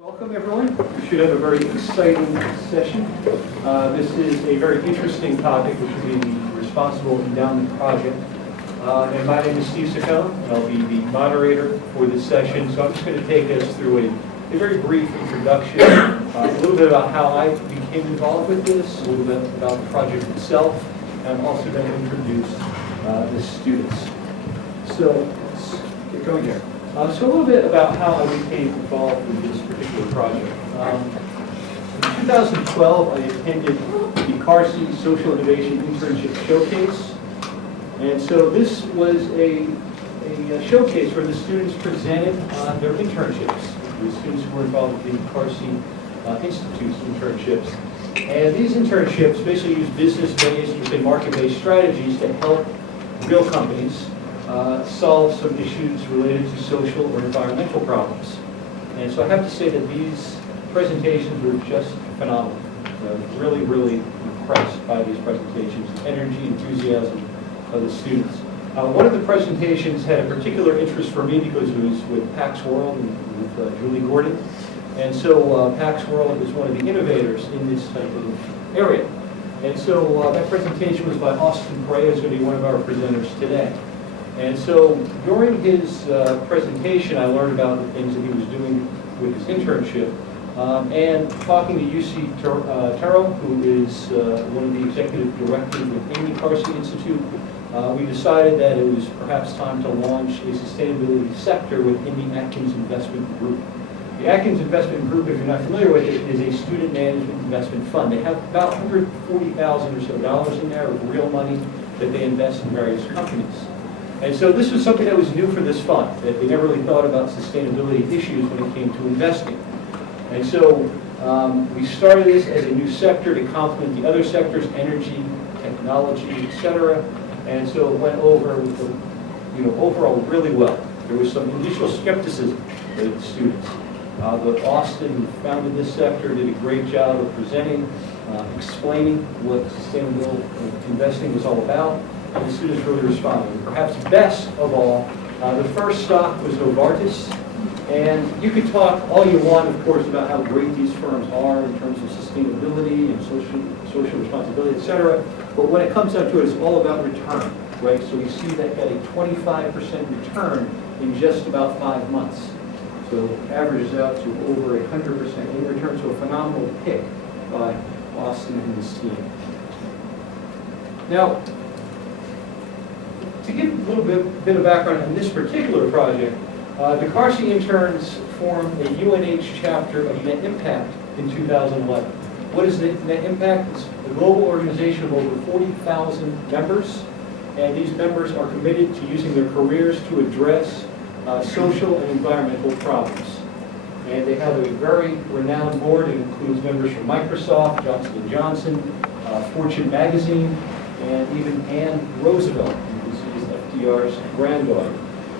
Welcome, everyone. We should have a very exciting session. This is a very interesting topic, which will be the Responsible Endowment Project. And my name is Steve Saccone, and I'll be the moderator for this session. So I'm just going to take us through a very brief introduction, a little bit about how I became involved with this, a little bit about the project itself, and I'm also going to introduce the students. So let's get going here. So a little bit about how I became involved with this particular project. In 2012, I attended the CARSI Social Innovation Internship Showcase. And so this was a showcase where the students presented on their internships, the students who were involved with the CARSI Institute's internships. And these internships basically use business-based, you say market-based strategies to help real companies solve some issues related to social or environmental problems. And so I have to say that these presentations were just phenomenal. I was really, really impressed by these presentations, the energy, enthusiasm of the students. One of the presentations had a particular interest for me because it was with PAX World and with Julie Gordon. And so PAX World is one of the innovators in this type of area. And so that presentation was by Austin Bray, who's going to be one of our presenters today. And so during his presentation, I learned about the things that he was doing with his internship. And talking to UC Terrell, who is one of the executive directors within the CARSI Institute, we decided that it was perhaps time to launch a sustainability sector within the Atkins Investment Group. The Atkins Investment Group, if you're not familiar with it, is a student management investment fund. They have about $140,000 or so dollars in there of real money that they invest in various companies. And so this was something that was new for this fund, that they never really thought about sustainability issues when it came to investing. And so we started this as a new sector to complement the other sectors, energy, technology, etc. And so it went over with overall really well. There was some initial skepticism with the students. But Austin, who founded this sector, did a great job of presenting, explaining what sustainable investing was all about. And the students really responded. And perhaps best of all, the first stock was Novartis. And you could talk all you want, of course, about how great these firms are in terms of sustainability and social responsibility, et cetera. But when it comes down to it, it's all about return, right? So we see that got a 25% return in just about 5 months. So it averages out to over 100% in return. So a phenomenal pick by Austin and his team. Now, to give a little bit of background on this particular project, the CARSI interns formed a UNH chapter of Net Impact in 2011. What is Net Impact? It's a global organization of over 40,000 members, and these members are committed to using their careers to address social and environmental problems. And they have a very renowned board. It includes members from Microsoft, Johnson & Johnson, Fortune magazine, and even Anne Roosevelt, who is FDR's granddaughter.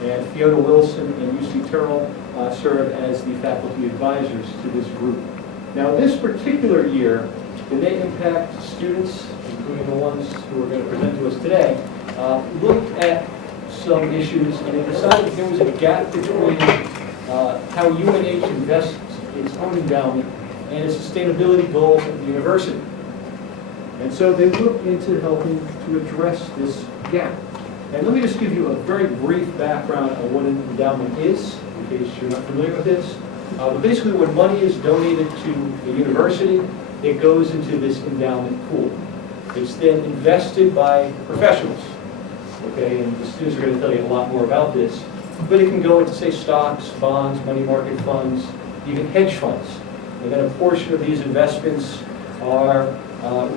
And Fiona Wilson and UC Terrell serve as the faculty advisors to this group. Now, this particular year, the Net Impact students, including the ones who are going to present to us today, looked at some issues and they decided that there was a gap between how UNH invests its own endowment and its sustainability goals at the university. And so they looked into helping to address this gap. And let me just give you a very brief background on what an endowment is, in case you're not familiar with this. But basically, when money is donated to a university, it goes into this endowment pool. It's then invested by professionals. Okay, and the students are going to tell you a lot more about this. But it can go into, say, stocks, bonds, money market funds, even hedge funds. And then a portion of these investments are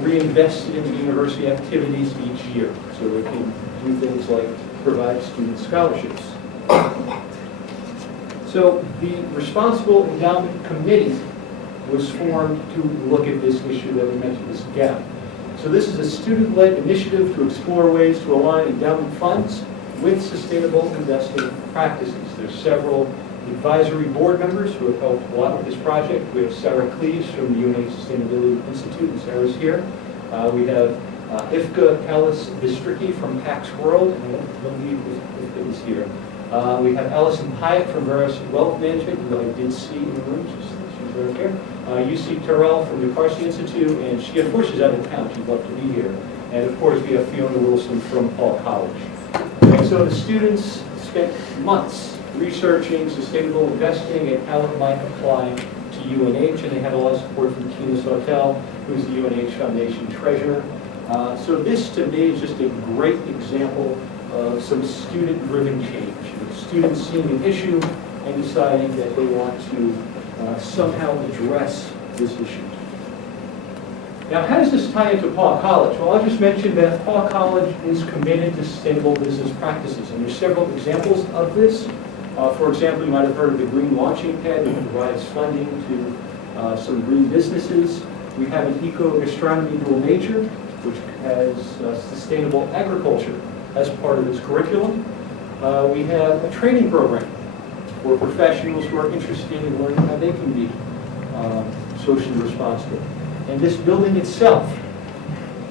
reinvested into university activities each year. So they can do things like provide student scholarships. So the Responsible Endowment Committee was formed to look at this issue that we mentioned, this gap. So this is a student-led initiative to explore ways to align endowment funds with sustainable investing practices. There's several advisory board members who have helped a lot with this project. We have Sarah Cleves from the UNH Sustainability Institute, and Sarah's here. We have Ifka Kalis-Bistricki from PAX World, and I don't believe Ifka is here. We have Allison Hyatt from Veris Wealth Management, who I did see in the room. right here. UC Terrell from the Carsey Institute, and she, of course, is out of town. She'd love to be here. And of course, we have Fiona Wilson from Paul College. And so the students spent months researching sustainable investing and how it might apply to UNH, and they had a lot of support from Tina Sautel, who's the UNH Foundation treasurer. So this, to me, is just a great example of some student-driven change. Students seeing an issue and deciding that they want to somehow address this issue. Now, how does this tie into Paul College? Well, I just mentioned that Paul College is committed to sustainable business practices, and there's several examples of this. For example, you might have heard of the Green Launching Pad, which provides funding to some green businesses. We have an eco-gastronomy dual major, which has sustainable agriculture as part of its curriculum. We have a training program for professionals who are interested in learning how they can be socially responsible. And this building itself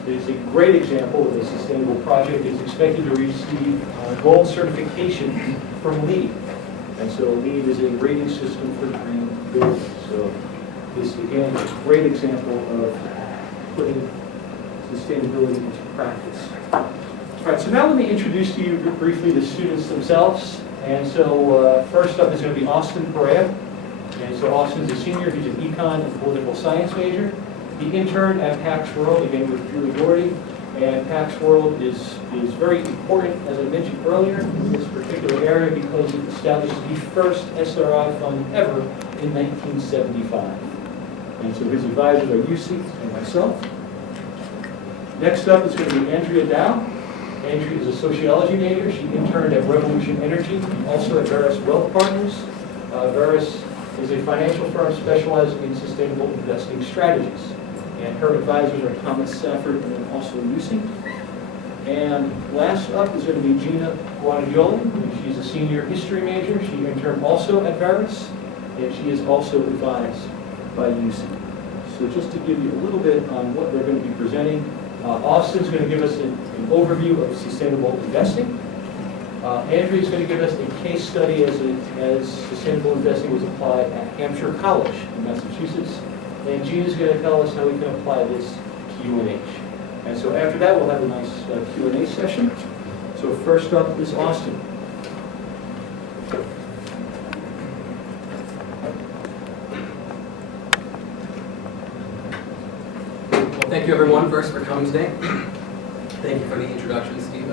is a great example of a sustainable project. It's expected to receive gold certification from LEED. And so LEED is a rating system for green buildings. So this, again, is a great example of putting sustainability into practice. All right, so now let me introduce to you briefly the students themselves. And so first up is going to be Austin Perea. And so Austin's a senior. He's an econ and political science major. He interned at Pax World, again with Julie Doherty. And Pax World is very important, as I mentioned earlier, in this particular area because it established the first SRI fund ever in 1975. And so his advisors are UC and myself. Next up is going to be Andrea Dow. Andrea is a sociology major. She interned at Revolution Energy, also at Veris Wealth Partners. Veris is a financial firm specializing in sustainable investing strategies. And her advisors are Thomas Safford and then also UC. And last up is going to be Gina Guadagnoli. She's a senior history major. She interned also at Veris, and she is also advised by UC. So just to give you a little bit on what they're going to be presenting, Austin's going to give us an overview of sustainable investing. Andrea is going to give us a case study as sustainable investing was applied at Hampshire College in Massachusetts. And Gina is going to tell us how we can apply this to UNH. And so after that, we'll have a nice Q&A session. So first up is Austin. Well, thank you everyone first for coming today. Thank you for the introduction, Steve.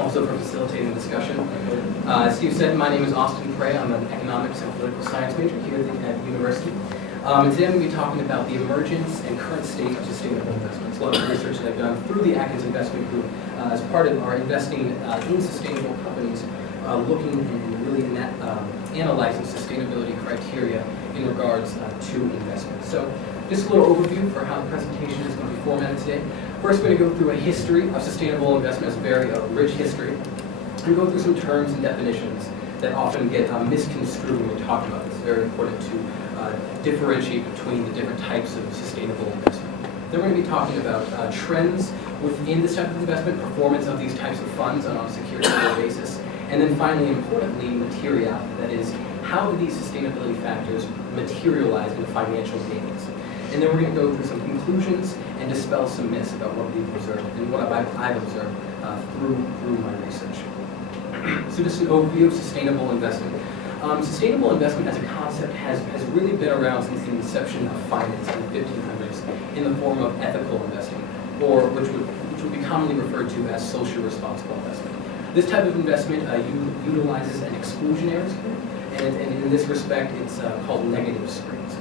Also for facilitating the discussion. As Steve said, my name is Austin Prey. I'm an economics and political science major here at the university. And today I'm going to be talking about the emergence and current state of sustainable investments. A lot of research that I've done through the Atkins Investment Group as part of our investing in sustainable companies, looking and really analyzing sustainability criteria in regards to investment. So just a little overview for how the presentation is going to be formatted today. First, we're going to go through a history of sustainable investment. It's a very rich history. And go through some terms and definitions that often get misconstrued when we talk about this. It's very important to differentiate between the different types of sustainable investment. Then we're going to be talking about trends within this type of investment, performance of these types of funds on a security basis, and then finally, importantly, materiality. That is, how do these sustainability factors materialize in financial gains? And then we're going to go through some conclusions and dispel some myths about what we've observed and what I've observed through my research. So just an overview of sustainable investment. Sustainable investment as a concept has really been around since the inception of finance in the 1500s in the form of ethical investing, or which would be commonly referred to as socially responsible investment. This type of investment utilizes an exclusionary screen, and in this respect, it's called negative screens.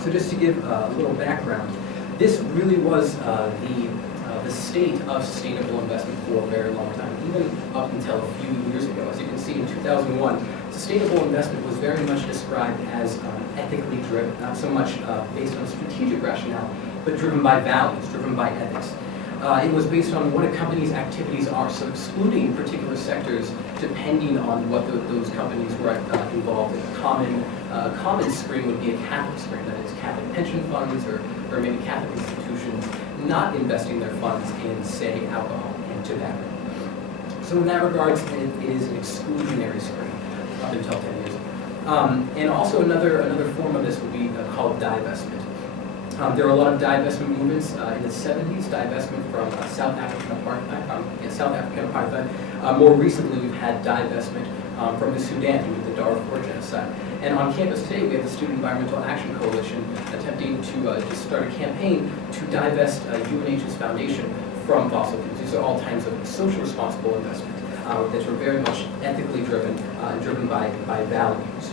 So just to give a little background, this really was the state of sustainable investment for a very long time, even up until a few years ago. As you can see, in 2001, sustainable investment was very much described as ethically driven, not so much based on strategic rationale, but driven by values, driven by ethics. It was based on what a company's activities are, so excluding particular sectors depending on what those companies were involved in. A common screen would be a Catholic screen, that is Catholic pension funds or maybe Catholic institutions not investing their funds in, say, alcohol and tobacco. So in that regards, it is an exclusionary screen up until 10 years ago. And also another form of this would be called divestment. There are a lot of divestment movements in the 70s, divestment from South African apartheid. More recently, we've had divestment from the Sudan with the Darfur genocide. And on campus today, we have the Student Environmental Action Coalition attempting to start a campaign to divest UNH's foundation from fossil fuels. These are all types of social responsible investment that are very much ethically driven, driven by values.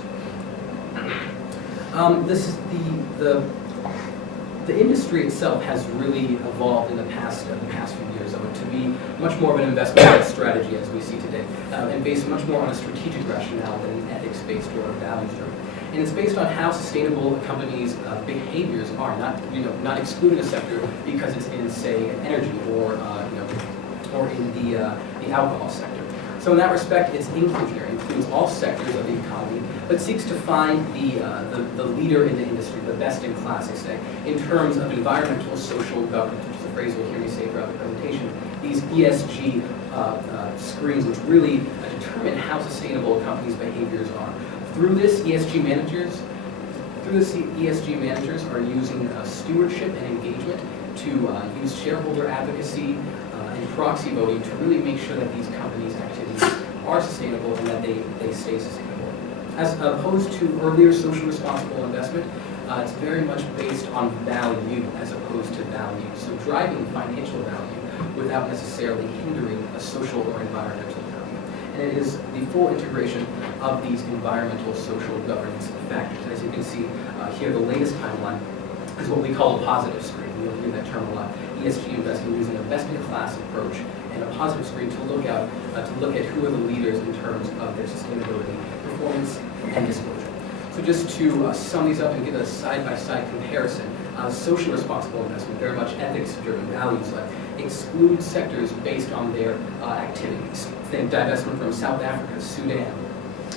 This is the industry itself has really evolved in the past few years to be much more of an investment strategy as we see today, and based much more on a strategic rationale than an ethics-based or values-driven. And it's based on how sustainable a company's behaviors are, not excluding a sector because it's in, say, energy or or in the alcohol sector. So in that respect, it's inclusionary. It includes all sectors of the economy, but seeks to find the leader in the industry, the best in class, I say, in terms of environmental, social governance, which is a phrase you'll hear me say throughout the presentation. These ESG screens, which really determine how sustainable a company's behaviors are. Through this, ESG managers are using stewardship and engagement to use shareholder advocacy and proxy voting to really make sure that these companies' activities are sustainable and that they stay sustainable. As opposed to earlier social responsible investment, it's very much based on value as opposed to value. So driving financial value without necessarily hindering a social or environmental value. And it is the full integration of these environmental, social governance factors. As you can see here, the latest timeline is what we call a positive screen. You'll hear that term a lot. ESG investing using a best-in-class approach and a positive screen to look at who are the leaders in terms of their sustainability, performance, and disclosure. So just to sum these up and give a side-by-side comparison, social responsible investment, very much ethics-driven, values-led, excludes sectors based on their activities. Think divestment from South Africa, Sudan,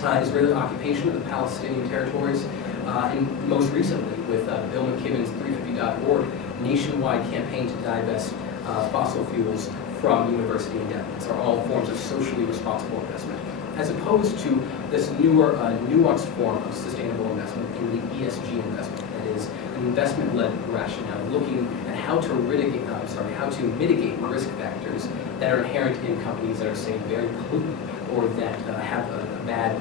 Israeli occupation of the Palestinian territories, and most recently with Bill McKibben's 350.org nationwide campaign to divest fossil fuels from university endowments are all forms of socially responsible investment, as opposed to this newer, nuanced form of sustainable investment in the ESG investment, that is an investment-led rationale, looking at how to mitigate risk factors that are inherent in companies that are, say, very pollutant or that have a bad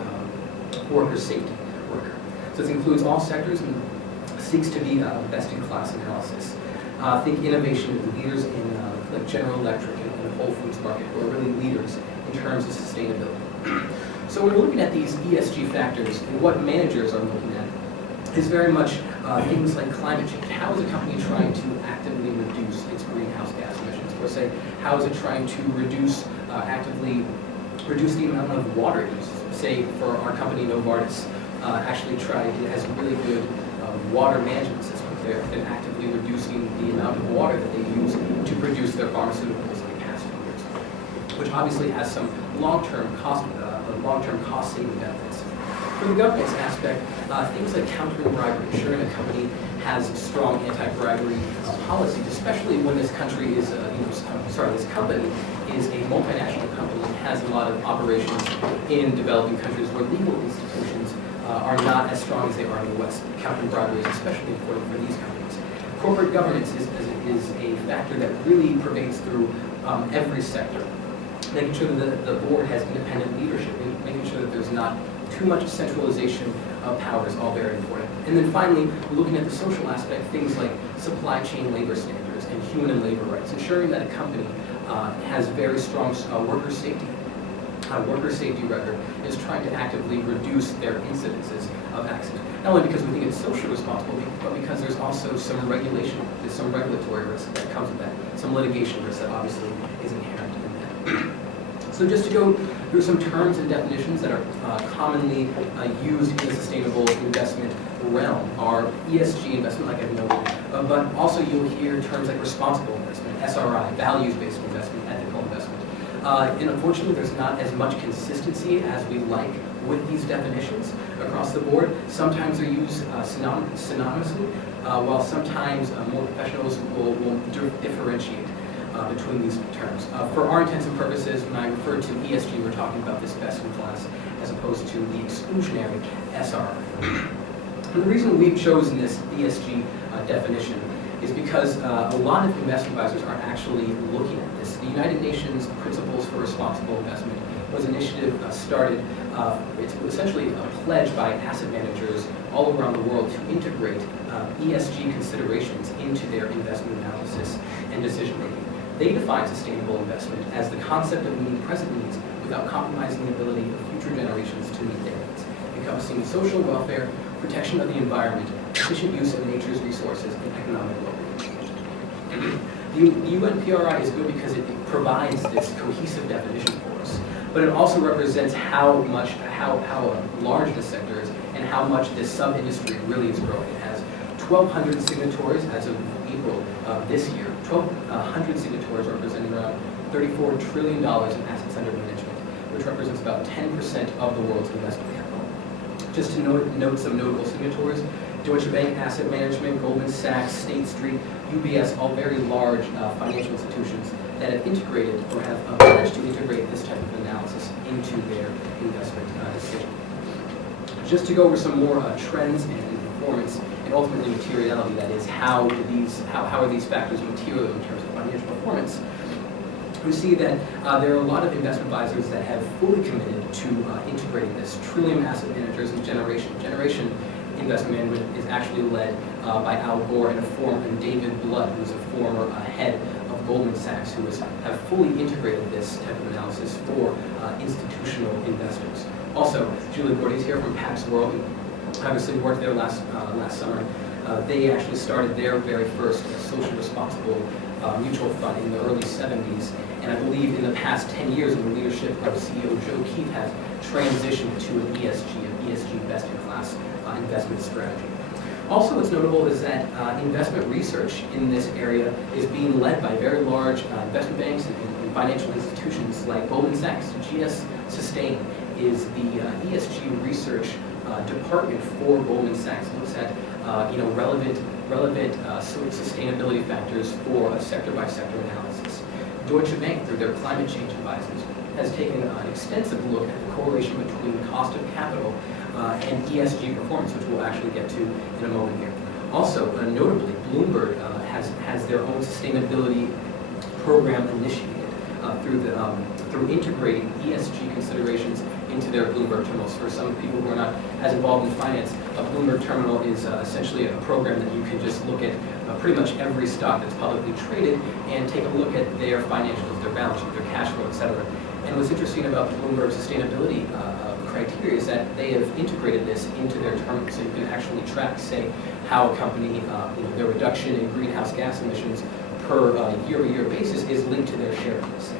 worker safety record. So this includes all sectors and seeks to be a best-in-class analysis. Think innovation of leaders in like General Electric and Whole Foods Market, who are really leaders in terms of sustainability. So when we're looking at these ESG factors, and what managers are looking at is very much things like climate change. How is a company trying to actively reduce its greenhouse gas emissions? Or say, how is it trying to actively reduce the amount of water it uses? Say, for our company, Novartis, it has really good water management system. They've been actively reducing the amount of water that they use to produce their pharmaceuticals in the past few years, which obviously has some long-term cost-saving benefits. For the governance aspect, things like countering bribery, ensuring a company has strong anti-bribery policies, especially when this country is, this company is a multinational company and has a lot of operations in developing countries where legal institutions are not as strong as they are in the West. Countering bribery is especially important for these companies. Corporate governance is a factor that really pervades through every sector. Making sure that the board has independent leadership, making sure that there's not too much centralization of power is all very important. And then finally, looking at the social aspect, things like supply chain labor standards and human and labor rights, ensuring that a company has very strong worker safety record, is trying to actively reduce their incidences of accident. Not only because we think it's socially responsible, but because there's also some regulatory risk that comes with that, some litigation risk that obviously is inherent in that. So just to go through some terms and definitions that are commonly used in the sustainable investment realm are ESG investment, like I've noted, but also you'll hear terms like responsible investment, SRI, values-based investment, ethical investment. And unfortunately, there's not as much consistency as we like with these definitions across the board. Sometimes they're used synonymously, while sometimes more professionals will differentiate. between these terms. For our intents and purposes, when I refer to ESG, we're talking about this best in class as opposed to the exclusionary SR. And the reason we've chosen this ESG definition is because a lot of investment advisors are actually looking at this. The United Nations Principles for Responsible Investment was an initiative started, it's essentially a pledge by asset managers all around the world to integrate ESG considerations into their investment analysis and decision making. They define sustainable investment as the concept of meeting present needs without compromising the ability of future generations to meet their needs, encompassing social welfare, protection of the environment, efficient use of nature's resources, and economic well-being. The UNPRI is good because it provides this cohesive definition for us, but it also represents how large this sector is and how much this sub-industry really is growing. It has 1,200 signatories as of April of this year. 1,200 signatories representing around $34 trillion in assets under management, which represents about 10% of the world's investment capital. Just to note some notable signatories: Deutsche Bank Asset Management, Goldman Sachs, State Street, UBS, all very large financial institutions that have integrated or have pledged to integrate this type of analysis into their investment decision. Just to go over some more trends and performance and ultimately materiality, that is, how are these factors material in terms of financial performance, we see that there are a lot of investment advisors that have fully committed to integrating this. Trillium Asset Managers and Generation Investment Management is actually led by Al Gore and David Blood, who's a former head of Goldman Sachs, who have fully integrated this type of analysis for institutional investors. Also, Julie Gordy's here from Pax World, who obviously worked there last summer. They actually started their very first social responsible mutual fund in the early 70s, and I believe in the past 10 years, in the leadership of CEO Joe Keefe, have transitioned to an ESG best-in-class investment strategy. Also, what's notable is that investment research in this area is being led by very large investment banks and financial institutions like Goldman Sachs. GS Sustain is the ESG research department for Goldman Sachs. It looks at relevant sustainability factors for a sector-by-sector analysis. Deutsche Bank, through their climate change advisors, has taken an extensive look at the correlation between cost of capital and ESG performance, which we'll actually get to in a moment here. Also, notably, Bloomberg has their own sustainability program initiated through integrating ESG considerations into their Bloomberg terminals. For some people who are not as involved in finance, a Bloomberg terminal is essentially a program that you can just look at pretty much every stock that's publicly traded and take a look at their financials, their balance sheet, their cash flow, etc. And what's interesting about the Bloomberg sustainability criteria is that they have integrated this into their terminals, so you can actually track, say, how a company, their reduction in greenhouse gas emissions per year-over-year basis is linked to their share price.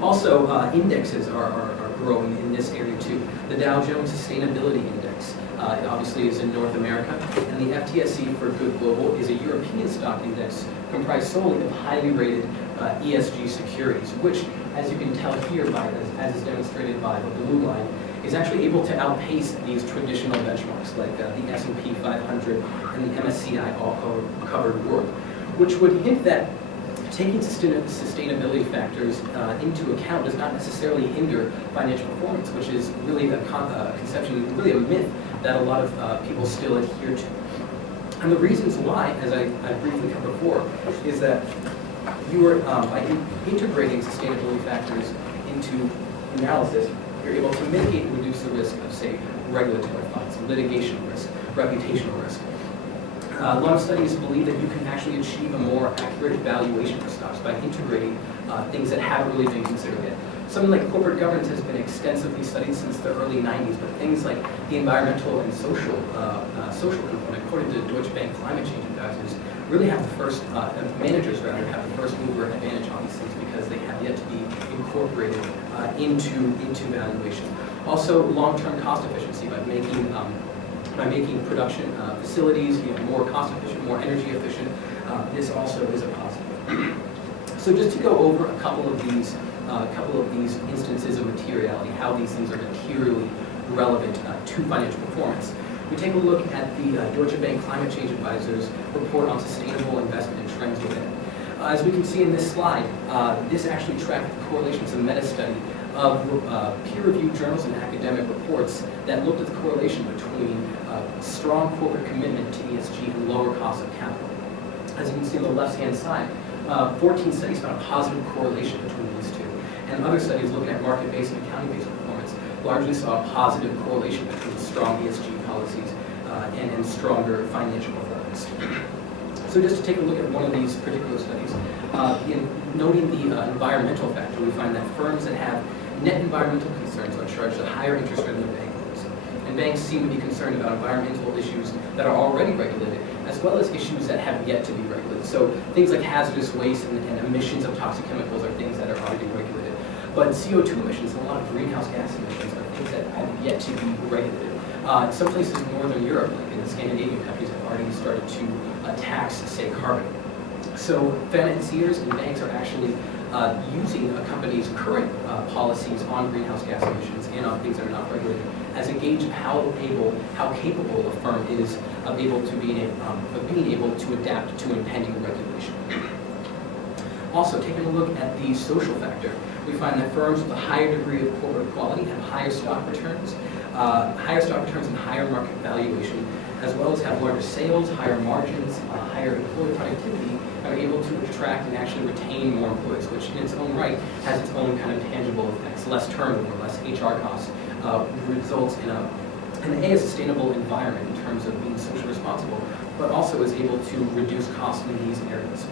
Also, indexes are growing in this area too. The Dow Jones Sustainability Index obviously is in North America, and the FTSE for Good Global is a European stock index comprised solely of highly rated ESG securities, which, as you can tell here, as is demonstrated by the blue line, is actually able to outpace these traditional benchmarks like the S&P 500 and the MSCI all-covered world, which would hint that taking sustainability factors into account does not necessarily hinder financial performance, which is really a conception, really a myth that a lot of people still adhere to. And the reasons why, as I briefly covered before, is that you are, by integrating sustainability factors into analysis, you're able to mitigate and reduce the risk of, say, regulatory funds, litigation risk, reputational risk. A lot of studies believe that you can actually achieve a more accurate valuation for stocks by integrating things that haven't really been considered yet. Something like corporate governance has been extensively studied since the early 90s, but things like the environmental and social component, according to Deutsche Bank climate change advisors, really have the first, managers rather, have the first mover advantage on these things because they have yet to be incorporated into valuation. Also, long-term cost efficiency by making production facilities more cost efficient, more energy efficient. This also is a positive. So just to go over a couple of these instances of materiality, how these things are materially relevant to financial performance. We take a look at the Deutsche Bank Climate Change Advisors report on sustainable investment and trends within. As we can see in this slide, this actually tracked the correlations, a meta-study of peer-reviewed journals and academic reports that looked at the correlation between strong corporate commitment to ESG and lower cost of capital. As you can see on the left-hand side, 14 studies found a positive correlation between these two, and other studies looking at market-based and accounting-based performance largely saw a positive correlation between strong ESG policies and stronger financial performance. So just to take a look at one of these particular studies, in noting the environmental factor, we find that firms that have net environmental concerns are charged a higher interest rate than bank loans. And banks seem to be concerned about environmental issues that are already regulated, as well as issues that have yet to be regulated. So things like hazardous waste and emissions of toxic chemicals are things that are already regulated. But CO2 emissions and a lot of greenhouse gas emissions are things that have yet to be regulated. Some places in Northern Europe, like in the Scandinavian countries, have already started to tax, say, carbon. So financiers and banks are actually using a company's current policies on greenhouse gas emissions and on things that are not regulated as a gauge of how capable a firm is of being able to adapt to impending regulation. Also, taking a look at the social factor, we find that firms with a higher degree of corporate quality have higher stock returns and higher market valuation, as well as have larger sales, higher margins, higher employee productivity, and are able to attract and actually retain more employees, which in its own right has its own kind of tangible effects. Less turnover, less HR costs, results in a sustainable environment in terms of being socially responsible, but also is able to reduce costs in these areas.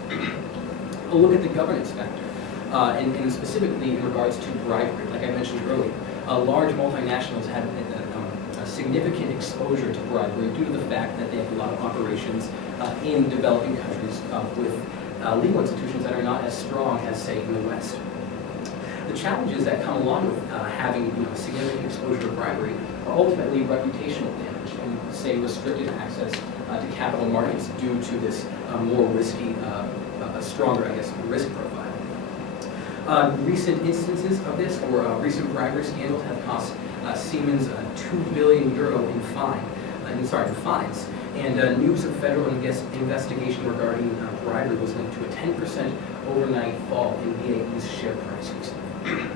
A look at the governance factor, and specifically in regards to bribery. Like I mentioned earlier, large multinationals have a significant exposure to bribery due to the fact that they have a lot of operations in developing countries with legal institutions that are not as strong as, say, in the West. The challenges that come along with having significant exposure to bribery are ultimately reputational damage and, say, restricted access to capital markets due to this more risky, stronger, I guess, risk profile. Recent instances of this, or recent bribery scandals, have cost Siemens €2 billion in fines. And news of federal investigation regarding bribery was linked to a 10% overnight fall in BAE's share price recently.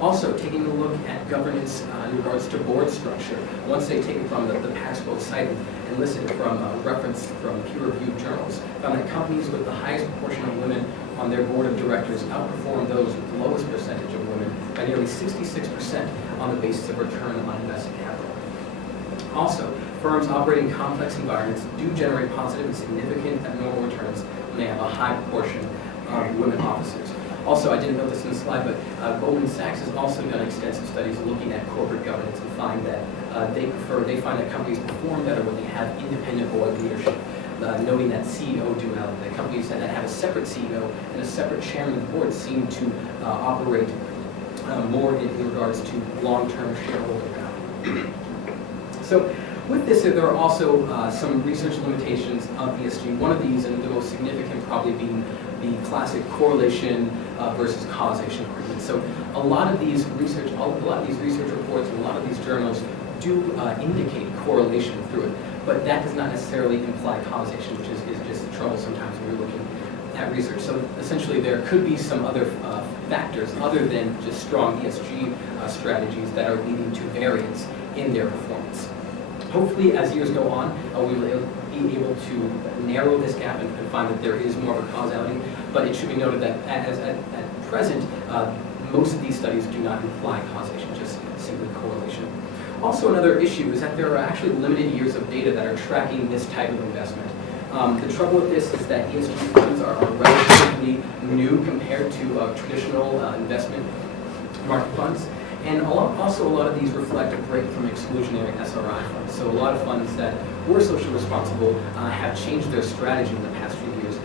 Also, taking a look at governance in regards to board structure, once they take it from the past quote cited and listed from reference from peer-reviewed journals, found that companies with the highest proportion of women on their board of directors outperform those with the lowest percentage of women by nearly 66% on the basis of return on invested capital. Also, firms operating in complex environments do generate positive and significant abnormal returns when they have a high proportion of women officers. Also, I didn't note this in the slide, but Goldman Sachs has also done extensive studies looking at corporate governance and find that they find that companies perform better when they have independent board leadership, noting that CEO duality, that companies that have a separate CEO and a separate chairman of the board seem to operate more in regards to long-term shareholder value. So with this, there are also some research limitations of ESG. One of these, and the most significant probably being the classic correlation versus causation argument. So a lot of these research reports and a lot of these journals do indicate correlation through it, but that does not necessarily imply causation, which is just the trouble sometimes when you're looking at research. So essentially there could be some other factors other than just strong ESG strategies that are leading to variance in their performance. Hopefully, as years go on, we will be able to narrow this gap and find that there is more of a causality, but it should be noted that at present, most of these studies do not imply causation, just simply correlation. Also, another issue is that there are actually limited years of data that are tracking this type of investment. The trouble with this is that ESG funds are relatively new compared to traditional investment market funds. And also a lot of these reflect a break from exclusionary SRI funds. So a lot of funds that were socially responsible have changed their strategy in the past few years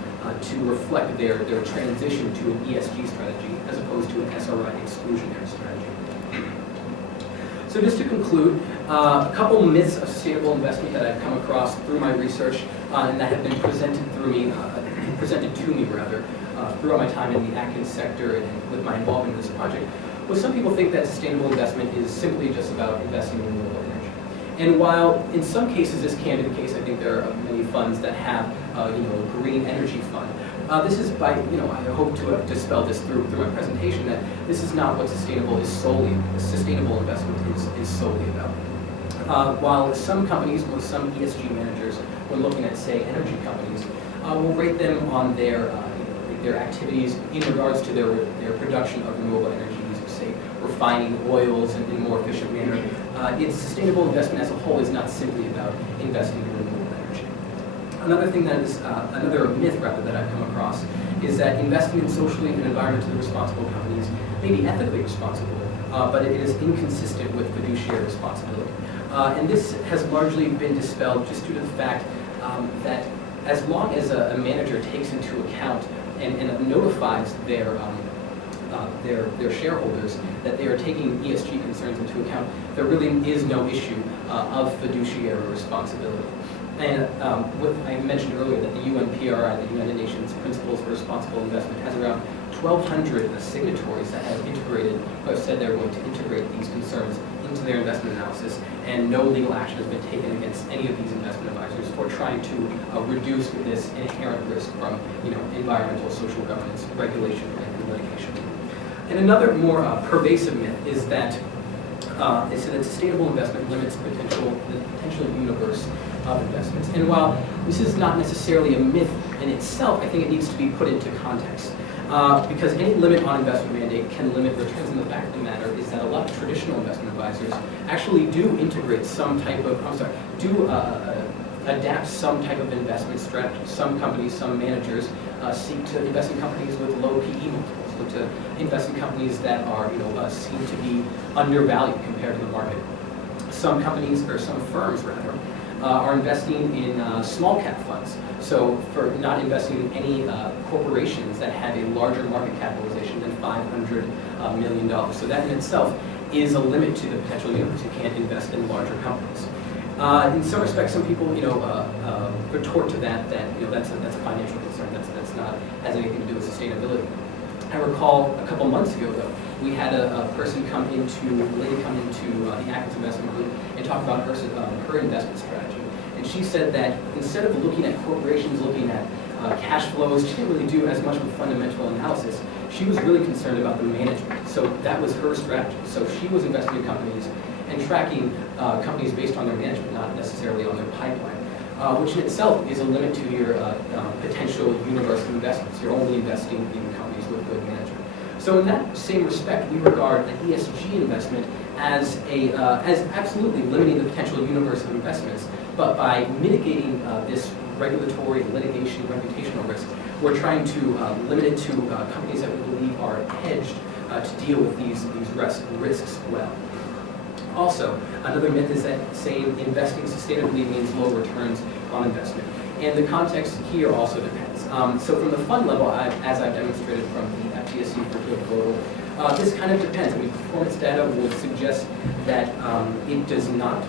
to reflect their transition to an ESG strategy as opposed to an SRI exclusionary strategy. So just to conclude, a couple myths of sustainable investment that I've come across through my research and that have been presented to me throughout my time in the academic sector and with my involvement in this project. Well, some people think that sustainable investment is simply just about investing in renewable energy. And while in some cases this can be the case, I think there are many funds that have a green energy fund. This is by, I hope to dispel this through my presentation, that this is not what sustainable investment is solely about. While some companies, with some ESG managers, when looking at, say, energy companies, will rate them on their activities in regards to their production of renewable energy, using, say, refining oils in a more efficient manner. Its sustainable investment as a whole is not simply about investing in renewable energy. Another thing that is, another myth rather that I've come across is that investing in socially and environmentally responsible companies may be ethically responsible, but it is inconsistent with fiduciary responsibility. And this has largely been dispelled just due to the fact that as long as a manager takes into account and notifies their shareholders that they are taking ESG concerns into account, there really is no issue of fiduciary responsibility. And what I mentioned earlier, that the UNPRI, the United Nations Principles for Responsible Investment, has around 1,200 signatories that have integrated, who have said they're going to integrate these concerns into their investment analysis, and no legal action has been taken against any of these investment advisors for trying to reduce this inherent risk from environmental, social governance, regulation, and litigation. And another more pervasive myth is that they say that sustainable investment limits the potential universe of investments. And while this is not necessarily a myth in itself, I think it needs to be put into context. Because any limit on investment mandate can limit returns, and the fact of the matter is that a lot of traditional investment advisors actually do integrate some type of, adapt some type of investment strategy. Some companies, some managers seek to invest in companies with low PE multiples, look to invest in companies that are, seen to be undervalued compared to the market. Some companies, or some firms rather, are investing in small cap funds. So for not investing in any corporations that have a larger market capitalization than $500 million. So that in itself is a limit to the potential universe. You can't invest in larger companies. In some respects, some people, retort to that that's a financial concern. That's not has anything to do with sustainability. I recall a couple months ago, though, we had a lady come into the Atkins Investment Group and talk about her investment strategy. And she said that instead of looking at corporations, looking at cash flows, she didn't really do as much of a fundamental analysis. She was really concerned about the management. So that was her strategy. So she was investing in companies and tracking companies based on their management, not necessarily on their pipeline, which in itself is a limit to your potential universe of investments. You're only investing in companies with good management. So in that same respect, we regard an ESG investment as absolutely limiting the potential universe of investments, but by mitigating this regulatory, litigation, reputational risk, we're trying to limit it to companies that we believe are hedged to deal with these risks well. Also, another myth is that saying investing sustainably means low returns on investment. And the context here also depends. So from the fund level, as I've demonstrated from the FTSE for Good Global, this kind of depends. I mean, performance data will suggest that it does not.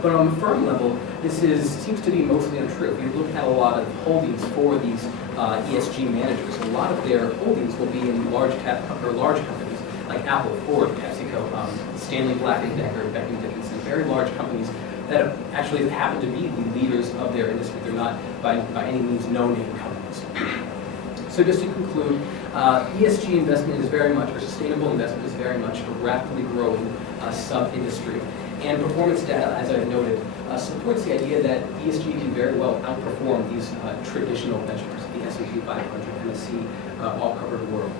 But on the firm level, this seems to be mostly untrue. If you look at a lot of holdings for these ESG managers, a lot of their holdings will be in large companies like Apple, Ford, PepsiCo, Stanley Black & Decker, Becton Dickinson, very large companies that actually happen to be the leaders of their industry. They're not by any means no-name companies. So just to conclude, ESG investment is very much, or sustainable investment is very much a rapidly growing sub-industry. And performance data, as I've noted, supports the idea that ESG can very well outperform these traditional benchmarks, the S&P 500, MSCI, all-covered world.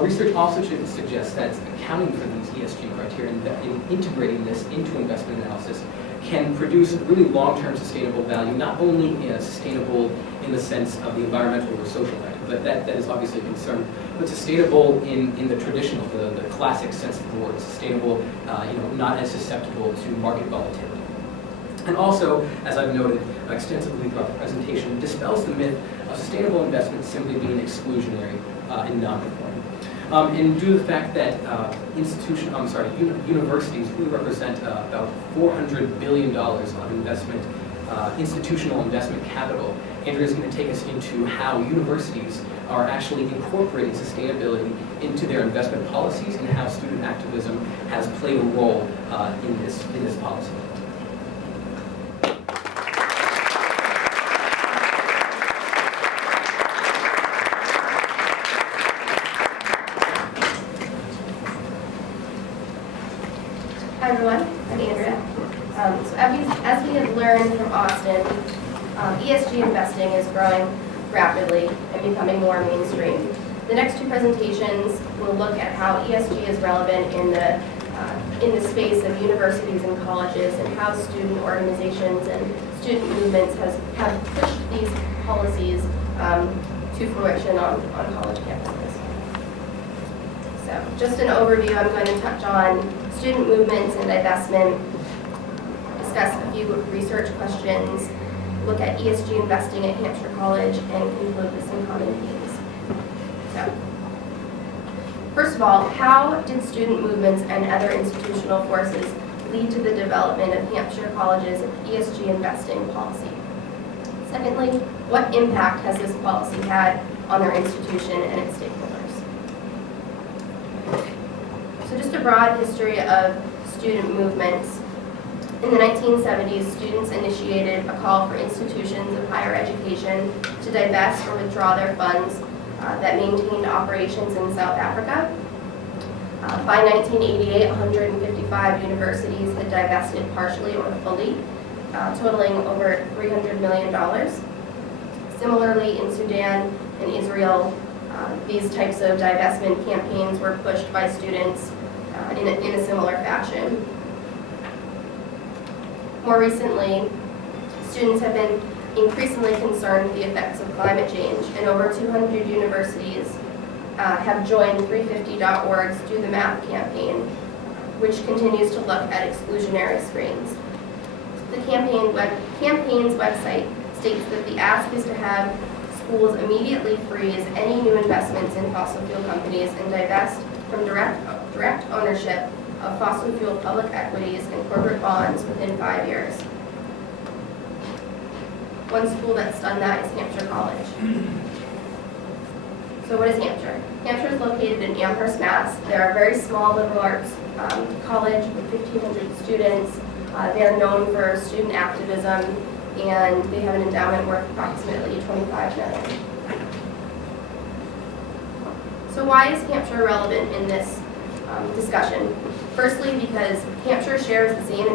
Research also suggests that accounting for these ESG criteria and integrating this into investment analysis can produce really long-term sustainable value, not only sustainable in the sense of the environmental or social value, but that is obviously a concern, but sustainable in the traditional, the classic sense of the word, sustainable, not as susceptible to market volatility. And also, as I've noted extensively throughout the presentation, dispels the myth of sustainable investment simply being exclusionary and non-conforming. And due to the fact that universities really represent about $400 billion of investment, institutional investment capital, Andrea is going to take us into how universities are actually incorporating sustainability into their investment policies and how student activism has played a role in this policy. as we have learned from Austin, ESG investing is growing rapidly and becoming more mainstream. The next two presentations will look at how ESG is relevant in the space of universities and colleges, and how student organizations and student movements have pushed these policies to fruition on college campuses. So just an overview, I'm going to touch on student movements and divestment, discuss a few research questions, look at ESG investing at Hampshire College, and conclude with some common themes. So, first of all, how did student movements and other institutional forces lead to the development of Hampshire College's ESG investing policy? Secondly, what impact has this policy had on their institution and its stakeholders? So just a broad history of student movements. In the 1970s, students initiated a call for institutions of higher education to divest or withdraw their funds that maintained operations in South Africa. By 1988, 155 universities had divested partially or fully, totaling over $300 million. Similarly, in Sudan and Israel, these types of divestment campaigns were pushed by students in a similar fashion. More recently, students have been increasingly concerned with the effects of climate change, and over 200 universities have joined 350.org's Do the Math campaign, which continues to look at exclusionary screens. The campaign's website states that the ask is to have schools immediately freeze any new investments in fossil fuel companies and divest from direct ownership of fossil fuel public equities and corporate bonds within 5 years. One school that's done that is Hampshire College. So what is Hampshire? Hampshire is located in Amherst, Mass. They're a very small liberal arts college with 1,500 students. They're known for student activism, and they have an endowment worth approximately $25 million. So why is Hampshire relevant in this discussion? Firstly, because Hampshire shares the same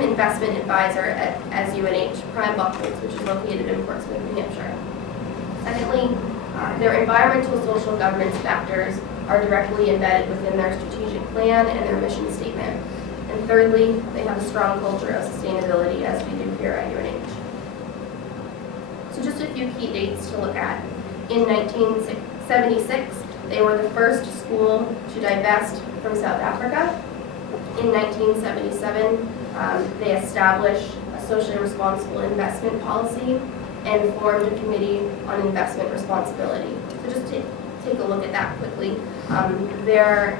investment advisor as UNH, Prime Buckles, which is located in Portsmouth, New Hampshire. Secondly, their environmental social governance factors are directly embedded within their strategic plan and their mission statement. And thirdly, they have a strong culture of sustainability, as we do here at UNH. So just a few key dates to look at. In 1976, they were the first school to divest from South Africa. In 1977, they established a socially responsible investment policy and formed a committee on investment responsibility. So just take a look at that quickly. Their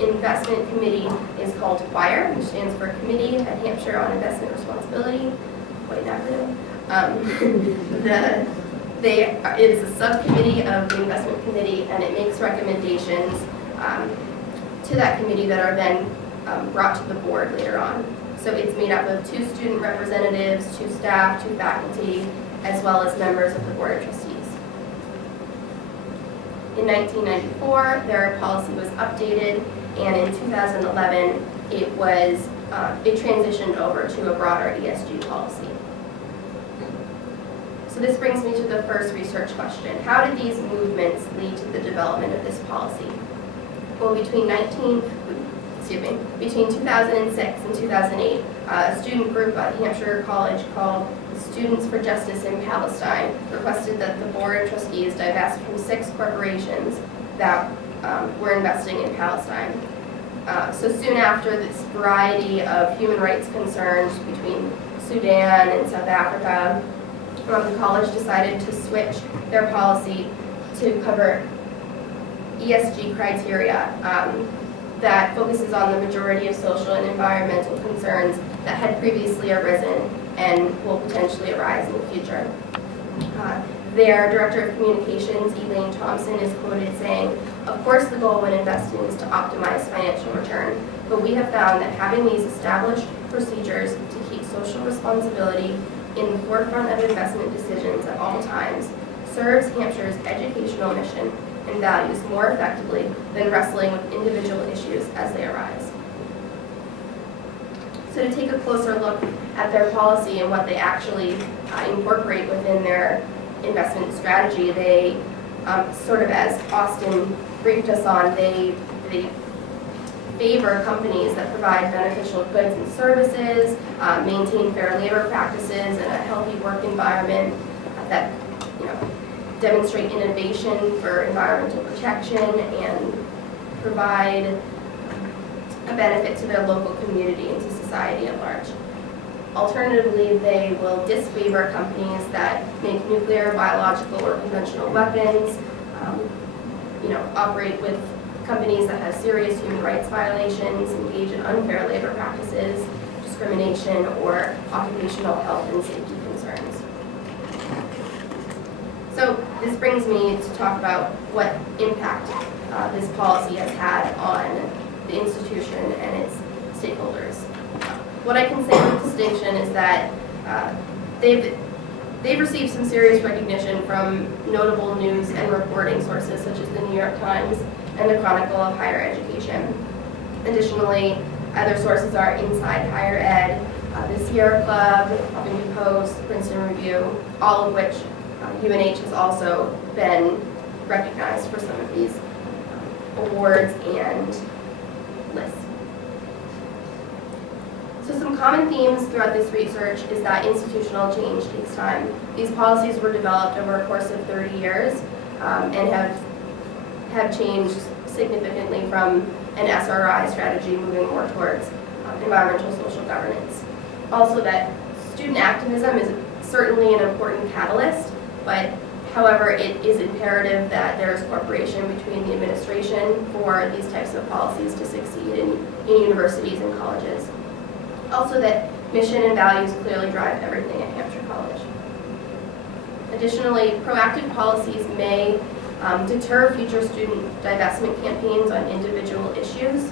investment committee is called CHOIR, which stands for Committee at Hampshire on Investment Responsibility. Quite an acronym. It is a subcommittee of the investment committee, and it makes recommendations to that committee that are then brought to the board later on. So it's made up of 2 student representatives, 2 staff, 2 faculty, as well as members of the board of trustees. In 1994, their policy was updated, and in 2011, it transitioned over to a broader ESG policy. So this brings me to the first research question. How did these movements lead to the development of this policy? Well, between 2006 and 2008, a student group at Hampshire College called Students for Justice in Palestine requested that the Board of Trustees divest from 6 corporations that were investing in Palestine. So soon after, this variety of human rights concerns between Sudan and South Africa, the college decided to switch their policy to cover ESG criteria that focuses on the majority of social and environmental concerns that had previously arisen and will potentially arise in the future. Their Director of Communications, Elaine Thompson, is quoted saying, "Of course the goal when investing is to optimize financial return, but we have found that having these established procedures to keep social responsibility in the forefront of investment decisions at all times serves Hampshire's educational mission and values more effectively than wrestling with individual issues as they arise." So to take a closer look at their policy and what they actually incorporate within their investment strategy, they sort of, as Austin briefed us on, they favor companies that provide beneficial goods and services, maintain fair labor practices and a healthy work environment that demonstrate innovation for environmental protection and provide a benefit to their local community and to society at large. Alternatively, they will disfavor companies that make nuclear, biological, or conventional weapons, operate with companies that have serious human rights violations, engage in unfair labor practices, discrimination, or occupational health and safety concerns. So this brings me to talk about what impact this policy has had on the institution and its stakeholders. What I can say with distinction is that they've received some serious recognition from notable news and reporting sources such as the New York Times and the Chronicle of Higher Education. Additionally, other sources are Inside Higher Ed, the Sierra Club, Huffington Post, Princeton Review, all of which UNH has also been recognized for some of these awards and lists. So some common themes throughout this research is that institutional change takes time. These policies were developed over a course of 30 years and have changed significantly from an SRI strategy moving more towards environmental social governance. Also that student activism is certainly an important catalyst, but however, it is imperative that there is cooperation between the administration for these types of policies to succeed in universities and colleges. Also that mission and values clearly drive everything at Hampshire College. Additionally, proactive policies may deter future student divestment campaigns on individual issues,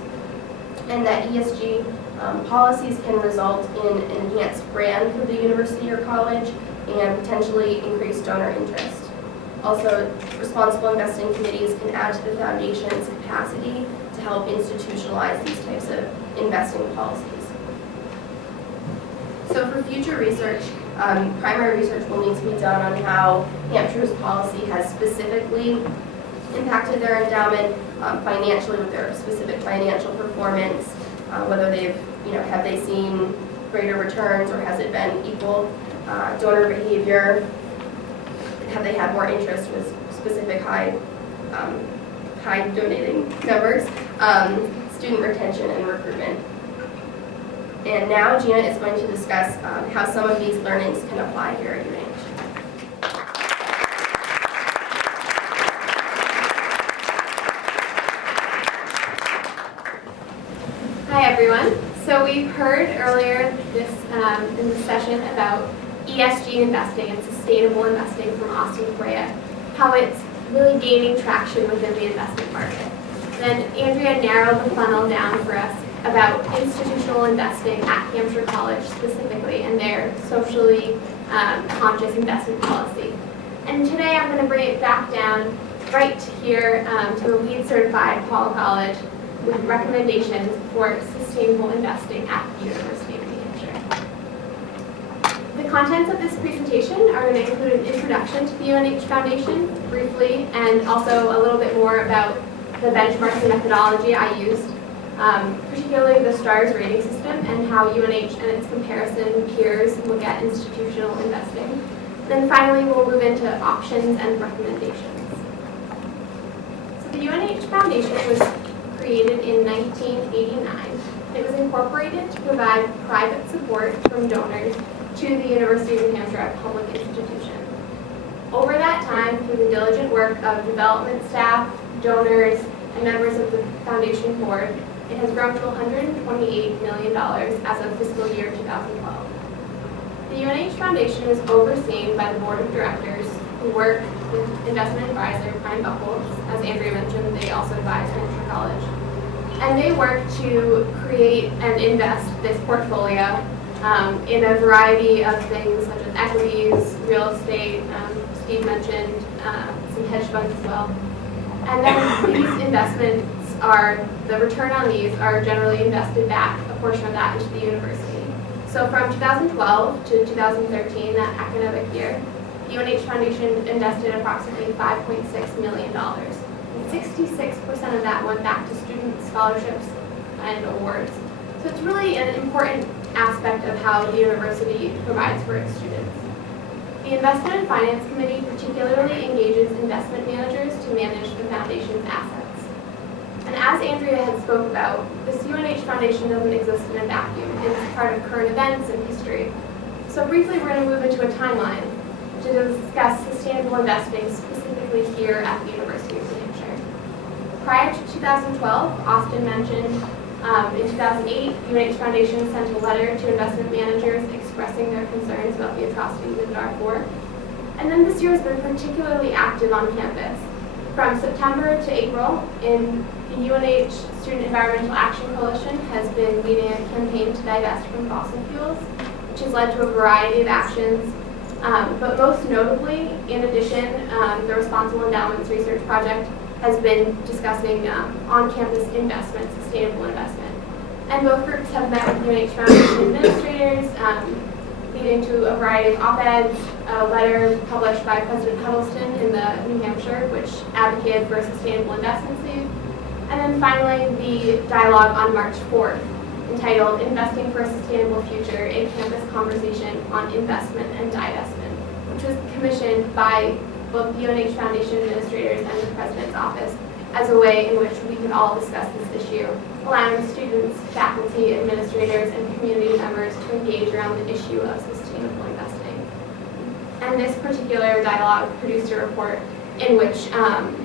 and that ESG policies can result in an enhanced brand for the university or college and potentially increase donor interest. Also, responsible investing committees can add to the foundation's capacity to help institutionalize these types of investing policies. So for future research, primary research will need to be done on how Hampshire's policy has specifically impacted their endowment financially with their specific financial performance, whether have they seen greater returns or has it been equal, donor behavior, have they had more interest with specific high donating numbers, student retention and recruitment. And now Gina is going to discuss how some of these learnings can apply here at UNH. Hi everyone. So we've heard earlier in this session about ESG investing and sustainable investing from Austin Correa, how it's really gaining traction within the investment market. Then Andrea narrowed the funnel down for us about institutional investing at Hampshire College specifically and their socially conscious investment policy. And today I'm going to bring it back down right here to the LEED certified Paul College with recommendations for sustainable investing at the University of New Hampshire. The contents of this presentation are going to include an introduction to the UNH Foundation briefly and also a little bit more about the benchmarking methodology I used, particularly the STARS rating system and how UNH and its comparison peers look at institutional investing. Then finally, we'll move into options and recommendations. So the UNH Foundation was created in 1989. It was incorporated to provide private support from donors to the University of New Hampshire, a public institution. Over that time, through the diligent work of development staff, donors, and members of the foundation board, it has grown to $128 million as of fiscal year 2012. The UNH Foundation is overseen by the board of directors who work with investment advisor Brian Buckles. As Andrea mentioned, they also advise Hampshire College. And they work to create and invest this portfolio in a variety of things such as equities, real estate, Steve mentioned some hedge funds as well. And then these investments the return on these are generally invested back, a portion of that into the university. So from 2012 to 2013, that academic year, the UNH Foundation invested approximately $5.6 million. And 66% of that went back to student scholarships and awards. So it's really an important aspect of how the university provides for its students. The Investment and Finance Committee particularly engages investment managers to manage the foundation's assets. And as Andrea had spoke about, this UNH Foundation doesn't exist in a vacuum. It's part of current events and history. So briefly, we're going to move into a timeline to discuss sustainable investing specifically here at the University of New Hampshire. Prior to 2012, Austin mentioned in 2008, UNH Foundation sent a letter to investment managers expressing their concerns about the atrocities in Darfur. And then this year has been particularly active on campus. From September to April, the UNH Student Environmental Action Coalition has been leading a campaign to divest from fossil fuels, which has led to a variety of actions. But most notably, in addition, the Responsible Endowments Research Project has been discussing on-campus investment, sustainable investment. And both groups have met with UNH Foundation administrators, leading to a variety of op-eds, a letter published by President Huddleston in the New Hampshire, which advocated for sustainable investments leave. And then finally, the dialogue on March 4th, entitled Investing for a Sustainable Future, a Campus Conversation on Investment and Divestment, which was commissioned by both the UNH Foundation administrators and the President's Office as a way in which we could all discuss this issue, allowing students, faculty, administrators, and community members to engage around the issue of sustainable investing. And this particular dialogue produced a report in which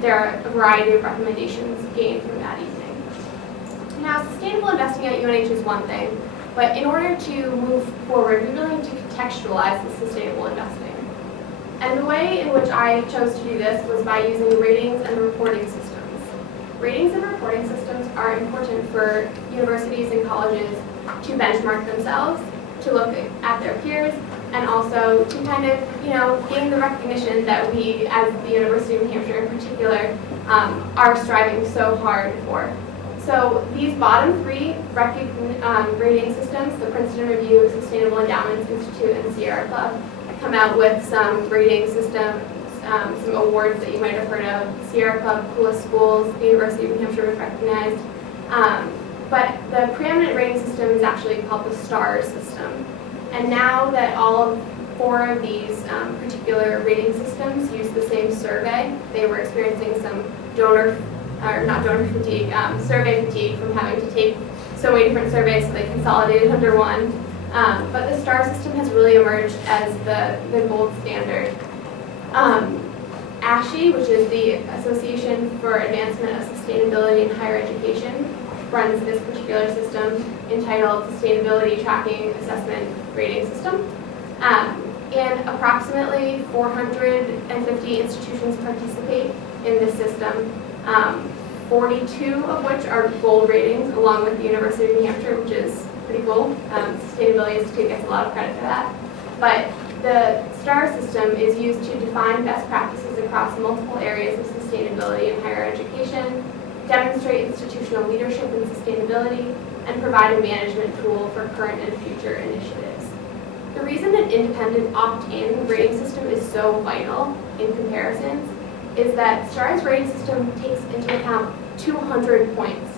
there are a variety of recommendations gained from that evening. Now, sustainable investing at UNH is one thing, but in order to move forward, we really need to contextualize the sustainable investing. And the way in which I chose to do this was by using ratings and reporting systems. Ratings and reporting systems are important for universities and colleges to benchmark themselves, to look at their peers, and also to kind of, gain the recognition that we, as the University of New Hampshire in particular, are striving so hard for. So these bottom three rating systems, the Princeton Review, Sustainable Endowments Institute, and Sierra Club, come out with some rating systems, some awards that you might have heard of. Sierra Club, Coolest Schools, the University of New Hampshire was recognized. But the preeminent rating system is actually called the STARS system. And now that all of four of these particular rating systems use the same survey, they were experiencing some survey fatigue from having to take so many different surveys, so they consolidated under one. But the STAR system has really emerged as the gold standard. ASHE, which is the Association for Advancement of Sustainability in Higher Education, runs this particular system entitled Sustainability Tracking Assessment Rating System. And approximately 450 institutions participate in this system, 42 of which are gold ratings, along with the University of New Hampshire, which is pretty cool. Sustainability Institute gets a lot of credit for that. But the STAR system is used to define best practices across multiple areas of sustainability in higher education, demonstrate institutional leadership in sustainability, and provide a management tool for current and future initiatives. The reason an independent opt-in rating system is so vital in comparisons is that STAR's rating system takes into account 200 points,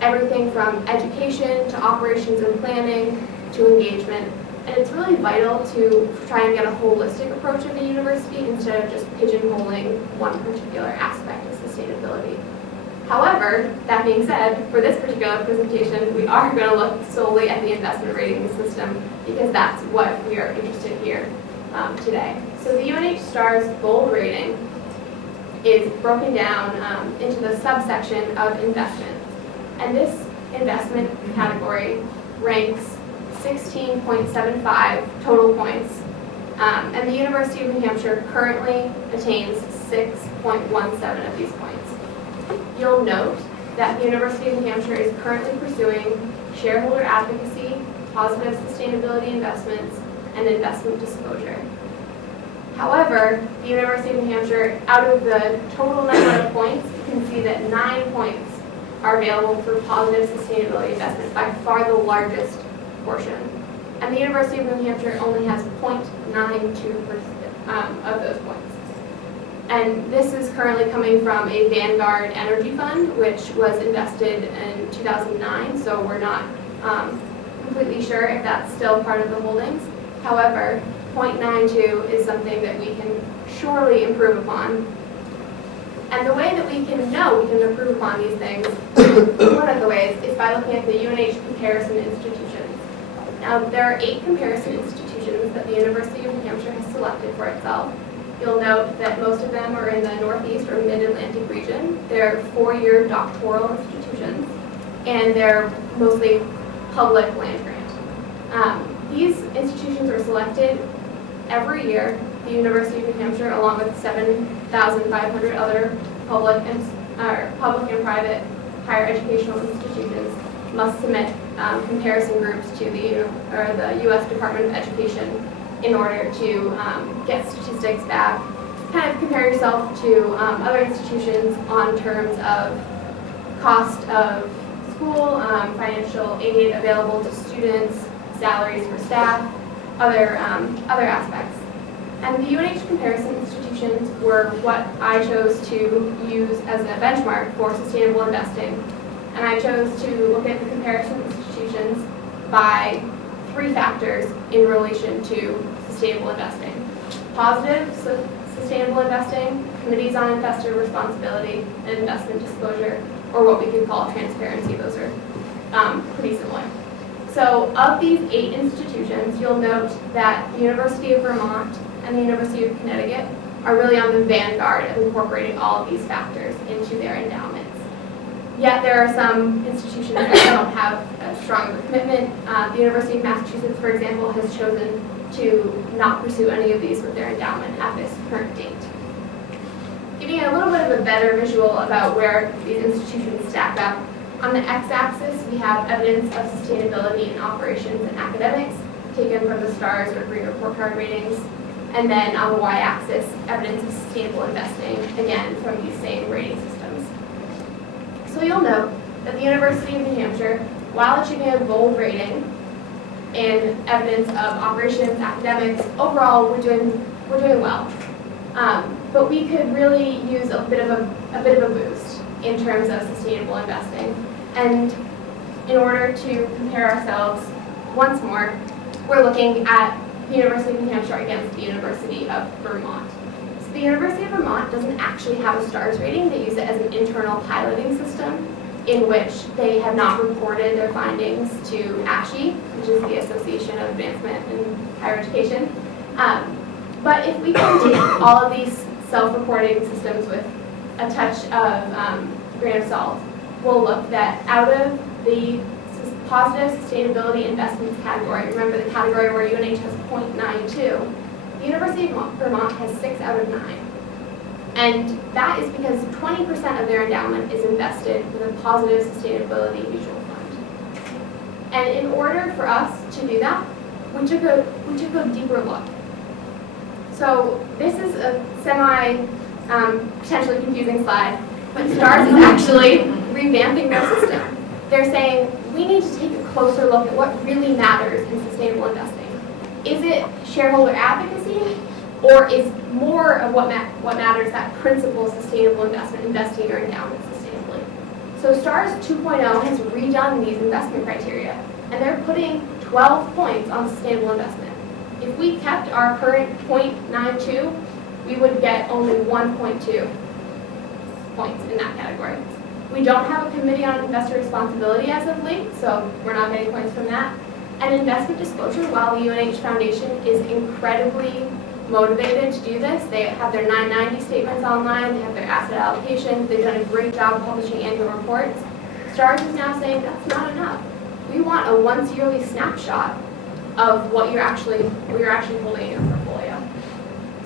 everything from education to operations and planning to engagement. And it's really vital to try and get a holistic approach of the university instead of just pigeonholing one particular aspect of sustainability. However, that being said, for this particular presentation, we are going to look solely at the investment rating system because that's what we are interested here today. So the UNH STARS gold rating is broken down into the subsection of investment. And this investment category ranks 16.75 total points. And the University of New Hampshire currently attains 6.17 of these points. You'll note that the University of New Hampshire is currently pursuing shareholder advocacy, positive sustainability investments, and investment disclosure. However, the University of New Hampshire, out of the total number of points, you can see that 9 points are available for positive sustainability investment, by far the largest portion. and the University of New Hampshire only has 0.92% of those points. And this is currently coming from a Vanguard Energy Fund, which was invested in 2009, so we're not completely sure if that's still part of the holdings. However, 0.92 is something that we can surely improve upon. And the way that we can know we can improve upon these things, one of the ways, is by looking at the UNH comparison institutions. Now, there are 8 comparison institutions that the University of New Hampshire has selected for itself. You'll note that most of them are in the Northeast or Mid-Atlantic region. They're 4-year doctoral institutions, and they're mostly public land grant. These institutions are selected every year. The University of New Hampshire, along with 7,500 other public and private higher educational institutions, must submit comparison groups to the U.S. Department of Education in order to get statistics back, kind of compare yourself to other institutions on terms of cost of school, financial aid available to students, salaries for staff, other aspects. And the UNH comparison institutions were what I chose to use as a benchmark for sustainable investing. And I chose to look at the comparison institutions by 3 factors in relation to sustainable investing: positive sustainable investing, committees on investor responsibility, and investment disclosure, or what we could call transparency. Those are pretty similar. So of these 8 institutions, you'll note that the University of Vermont and the University of Connecticut are really on the vanguard of incorporating all of these factors into their endowments. Yet there are some institutions that don't have a strong commitment. The University of Massachusetts, for example, has chosen to not pursue any of these with their endowment at this current date. Giving you a little bit of a better visual about where these institutions stack up, on the x-axis we have evidence of sustainability in operations and academics, taken from the STARS or Green Report Card ratings. And then on the y-axis, evidence of sustainable investing, again from these same rating systems. So you'll note that the University of New Hampshire, while achieving a gold rating in evidence of operations, academics, overall we're doing well. But we could really use a bit of a boost in terms of sustainable investing. And in order to compare ourselves once more, we're looking at the University of New Hampshire against the University of Vermont. So the University of Vermont doesn't actually have a STARS rating. They use it as an internal piloting system in which they have not reported their findings to ASHE, which is the Association of Advancement in Higher Education. But if we can take all of these self-reporting systems with a touch of grain of salt, we'll look that out of the positive sustainability investments category, remember the category where UNH has 0.92, the University of Vermont has 6 out of 9. And that is because 20% of their endowment is invested with a positive sustainability mutual fund. And in order for us to do that, we took a deeper look. So this is a potentially confusing slide, but STARS is actually revamping their system. They're saying, we need to take a closer look at what really matters in sustainable investing. Is it shareholder advocacy, or is more of what matters that principal sustainable investment, investing your endowment sustainably? So STARS 2.0 has redone these investment criteria, and they're putting 12 points on sustainable investment. If we kept our current 0.92, we would get only 1.2 points in that category. We don't have a committee on investor responsibility as of late, so we're not getting points from that. And investment disclosure, while the UNH Foundation is incredibly motivated to do this, they have their 990 statements online, they have their asset allocations, they've done a great job publishing annual reports. STARS is now saying that's not enough. We want a once yearly snapshot of what you're actually holding in your portfolio.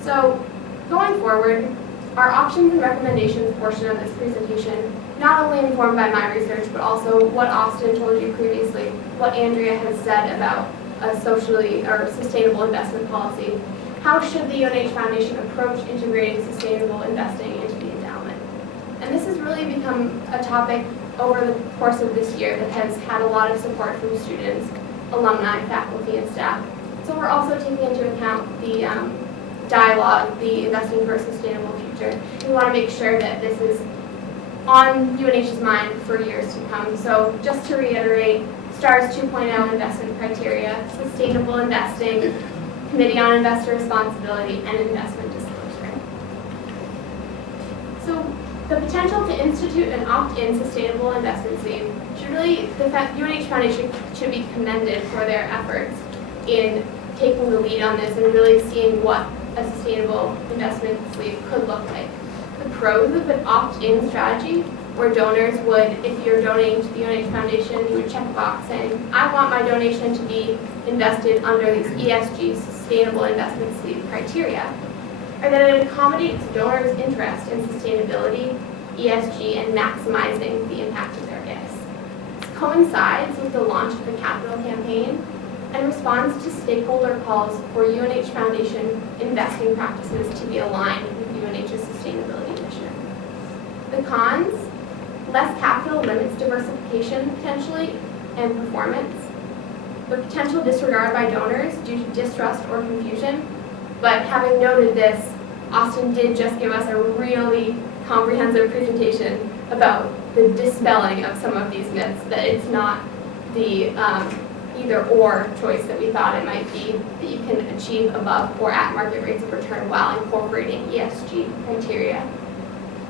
So going forward, our options and recommendations portion of this presentation, not only informed by my research, but also what Austin told you previously, what Andrea has said about a socially or sustainable investment policy. How should the UNH Foundation approach integrating sustainable investing into the endowment? And this has really become a topic over the course of this year that has had a lot of support from students. alumni, faculty, and staff. So we're also taking into account the dialogue, the investing for a sustainable future. We want to make sure that this is on UNH's mind for years to come. So just to reiterate, STARS 2.0 investment criteria, sustainable investing, Committee on Investor Responsibility, and investment disclosure. So the potential to institute an opt-in sustainable investment sleeve should really, the UNH Foundation should be commended for their efforts in taking the lead on this and really seeing what a sustainable investment sleeve could look like. The pros of an opt-in strategy, where donors would, if you're donating to the UNH Foundation, you would check a box saying, I want my donation to be invested under these ESG sustainable investment sleeve criteria, or that it accommodates donors' interest in sustainability, ESG, and maximizing the impact of their gifts. This coincides with the launch of the capital campaign and responds to stakeholder calls for UNH Foundation investing practices to be aligned with UNH's sustainability mission. The cons: less capital limits diversification potentially and performance, the potential disregard by donors due to distrust or confusion. But having noted this, Austin did just give us a really comprehensive presentation about the dispelling of some of these myths, that it's not the either-or choice that we thought it might be, that you can achieve above or at market rates of return while incorporating ESG criteria.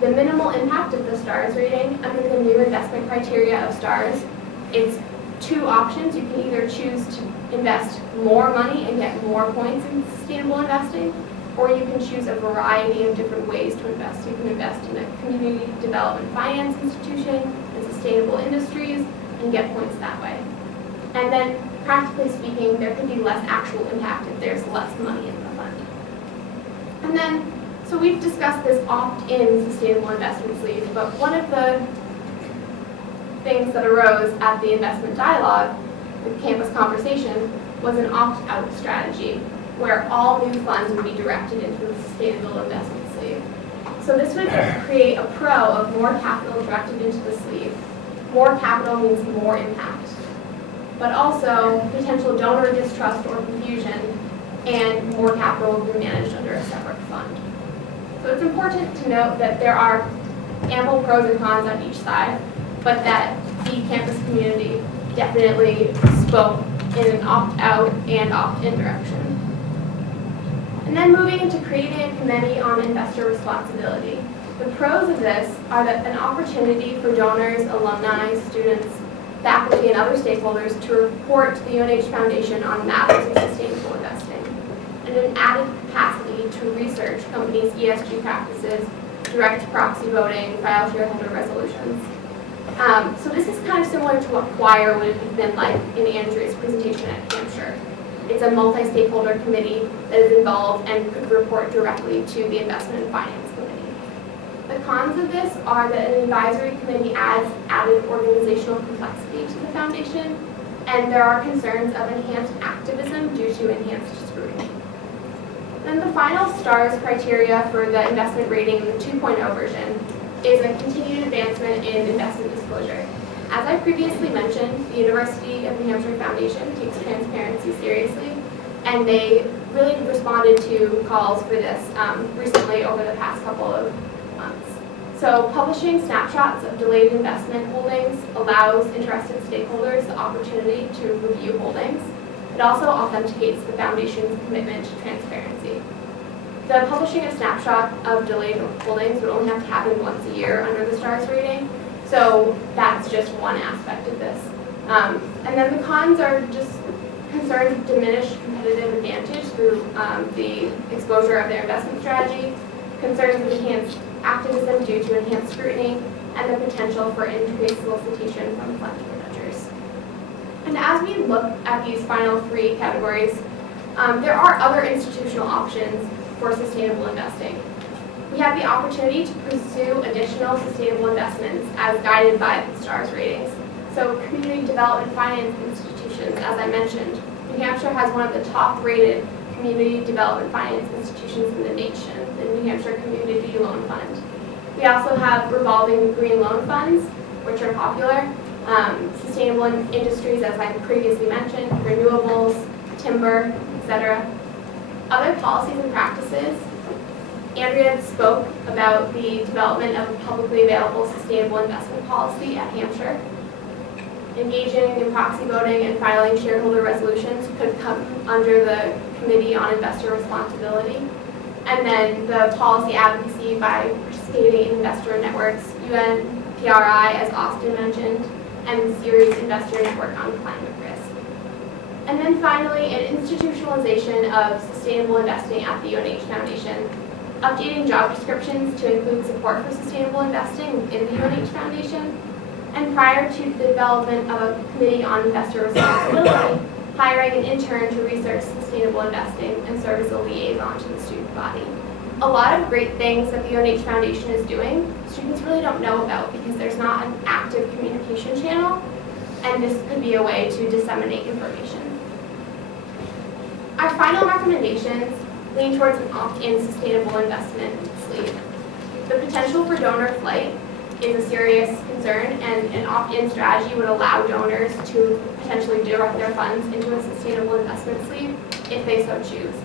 The minimal impact of the STARS rating under the new investment criteria of STARS, it's two options. You can either choose to invest more money and get more points in sustainable investing, or you can choose a variety of different ways to invest. You can invest in a community development finance institution, in sustainable industries, and get points that way. And then, practically speaking, there could be less actual impact if there's less money in the fund. And then, so we've discussed this opt-in sustainable investment sleeve, but one of the things that arose at the investment dialogue, the campus conversation, was an opt-out strategy, where all new funds would be directed into the sustainable investment sleeve. So this would create a pro of more capital directed into the sleeve. More capital means more impact, but also potential donor distrust or confusion, and more capital will be managed under a separate fund. So it's important to note that there are ample pros and cons on each side, but that the campus community definitely spoke in an opt-out and opt-in direction. And then moving into creating a committee on investor responsibility. The pros of this are that an opportunity for donors, alumni, students, faculty, and other stakeholders to report to the UNH Foundation on matters of sustainable investing, and an added capacity to research companies' ESG practices, direct proxy voting, file shareholder resolutions. So this is kind of similar to what Choir would have been like in Andrew's presentation at Hampshire. It's a multi-stakeholder committee that is involved and could report directly to the Investment and Finance Committee. The cons of this are that an advisory committee adds added organizational complexity to the foundation, and there are concerns of enhanced activism due to enhanced scrutiny. Then the final STARS criteria for the investment rating in the 2.0 version is a continued advancement in investment disclosure. As I previously mentioned, the University of New Hampshire Foundation takes transparency seriously, and they really responded to calls for this recently over the past couple of months. So publishing snapshots of delayed investment holdings allows interested stakeholders the opportunity to review holdings. It also authenticates the foundation's commitment to transparency. The publishing a snapshot of delayed holdings would only have to happen once a year under the STARS rating, so that's just one aspect of this. And then the cons are just concerns of diminished competitive advantage through the exposure of their investment strategy, concerns of enhanced activism due to enhanced scrutiny, and the potential for increased solicitation from fund managers. And as we look at these final three categories, there are other institutional options for sustainable investing. We have the opportunity to pursue additional sustainable investments as guided by the STARS ratings. So community development finance institutions, as I mentioned, New Hampshire has one of the top-rated community development finance institutions in the nation, the New Hampshire Community Loan Fund. We also have revolving green loan funds, which are popular, sustainable industries, as I previously mentioned, renewables, timber, etc. Other policies and practices. Andrea spoke about the development of a publicly available sustainable investment policy at Hampshire. Engaging in proxy voting and filing shareholder resolutions could come under the Committee on Investor Responsibility. And then the policy advocacy by participating in investor networks, UNPRI, as Austin mentioned, and the Series Investor Network on Climate Risk. And then finally, an institutionalization of sustainable investing at the UNH Foundation, updating job descriptions to include support for sustainable investing in the UNH Foundation, and prior to the development of a Committee on Investor Responsibility, hiring an intern to research sustainable investing and serve as a liaison to the student body. A lot of great things that the UNH Foundation is doing, students really don't know about because there's not an active communication channel, and this could be a way to disseminate information. Our final recommendations lean towards an opt-in sustainable investment sleeve. The potential for donor flight is a serious concern, and an opt-in strategy would allow donors to potentially direct their funds into a sustainable investment sleeve if they so choose.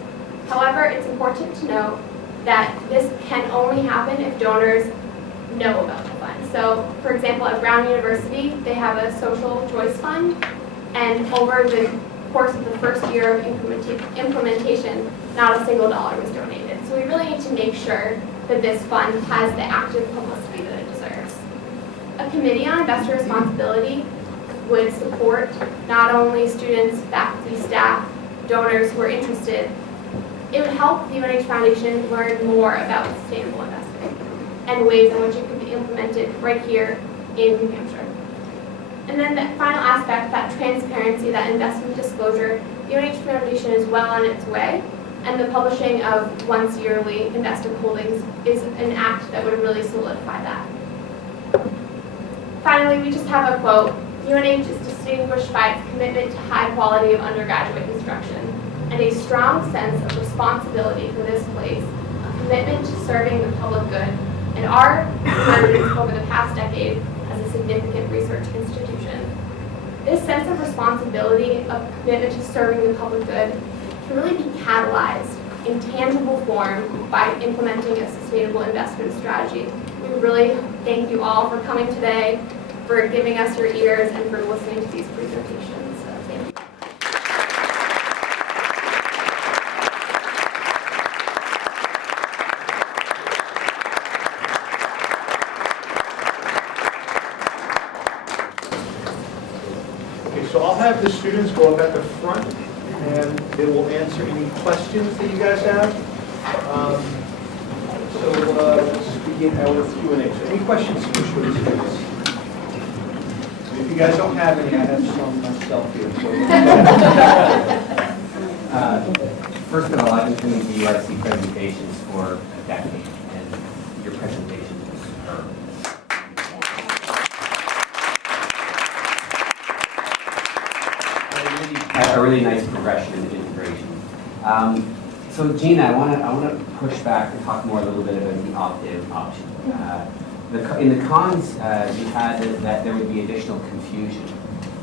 However, it's important to note that this can only happen if donors know about the fund. So, for example, at Brown University, they have a social choice fund, and over the course of the first year of implementation, not a single dollar was donated. So we really need to make sure that this fund has the active publicity that it deserves. A Committee on Investor Responsibility would support not only students, faculty, staff, donors who are interested. It would help the UNH Foundation learn more about sustainable investing and ways in which it could be implemented right here in New Hampshire. And then the final aspect, that transparency, that investment disclosure, the UNH Foundation is well on its way, and the publishing of once yearly investor holdings is an act that would really solidify that. Finally, we just have a quote. UNH is distinguished by its commitment to high quality of undergraduate instruction and a strong sense of responsibility for this place, a commitment to serving the public good, and our emergence over the past decade as a significant research institution. This sense of responsibility, of commitment to serving the public good, can really be catalyzed in tangible form by implementing a sustainable investment strategy. We really thank you all for coming today, for giving us your ears, and for listening to these presentations. So, thank you. Okay, so I'll have the students go up at the front, and they will answer any questions that you guys have. Let's begin our Q&A. So any questions for the students? If you guys don't have any, I have some myself here. First of all, I've been doing the UIC presentations for a decade, and your presentation was superb. A really nice progression in integration. So Gina, I want to push back and talk more a little bit about the opt-in option. In the cons, you had that there would be additional confusion.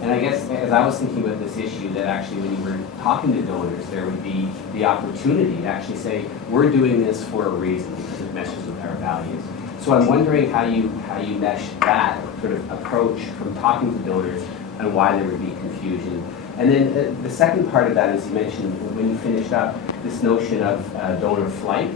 And I guess as I was thinking about this issue, that actually when you were talking to donors, there would be the opportunity to actually say, we're doing this for a reason because it meshes with our values. So I'm wondering how you mesh that sort of approach from talking to donors and why there would be confusion. And then the second part of that is you mentioned when you finished up this notion of donor flight.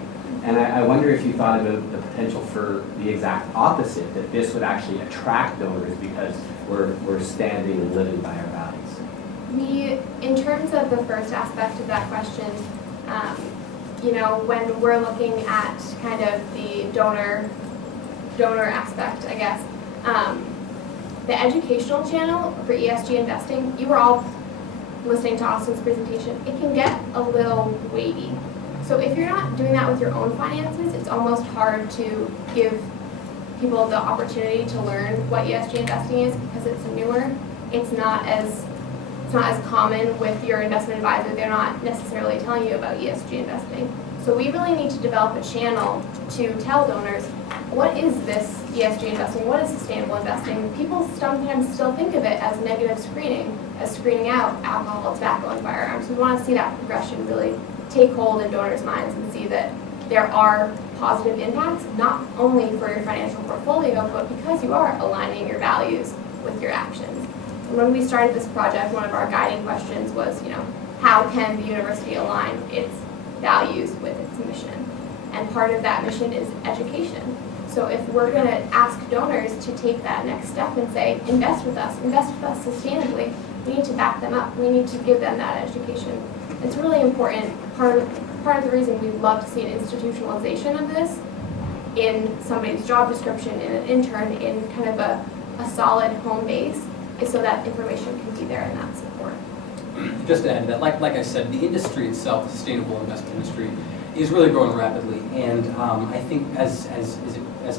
And I wonder if you thought about the potential for the exact opposite, that this would actually attract donors because we're standing and living by our values. In terms of the first aspect of that question, when we're looking at kind of the donor aspect, I guess, the educational channel for ESG investing, you were all listening to Austin's presentation, it can get a little weighty. So if you're not doing that with your own finances, it's almost hard to give people the opportunity to learn what ESG investing is because it's newer. It's not as common with your investment advisor. They're not necessarily telling you about ESG investing. So we really need to develop a channel to tell donors, what is this ESG investing? What is sustainable investing? People sometimes still think of it as negative screening, as screening out alcohol, tobacco, and firearms. We want to see that progression really take hold in donors' minds and see that there are positive impacts, not only for your financial portfolio, but because you are aligning your values with your actions. And when we started this project, one of our guiding questions was, how can the university align its values with its mission? And part of that mission is education. So if we're going to ask donors to take that next step and say, invest with us sustainably, we need to back them up. We need to give them that education. It's really important. Part of the reason we love to see an institutionalization of this in somebody's job description, in an intern, in kind of a solid home base, is so that information can be there and that support. Just to add to that, like I said, the industry itself, the sustainable investment industry, is really growing rapidly, and I think as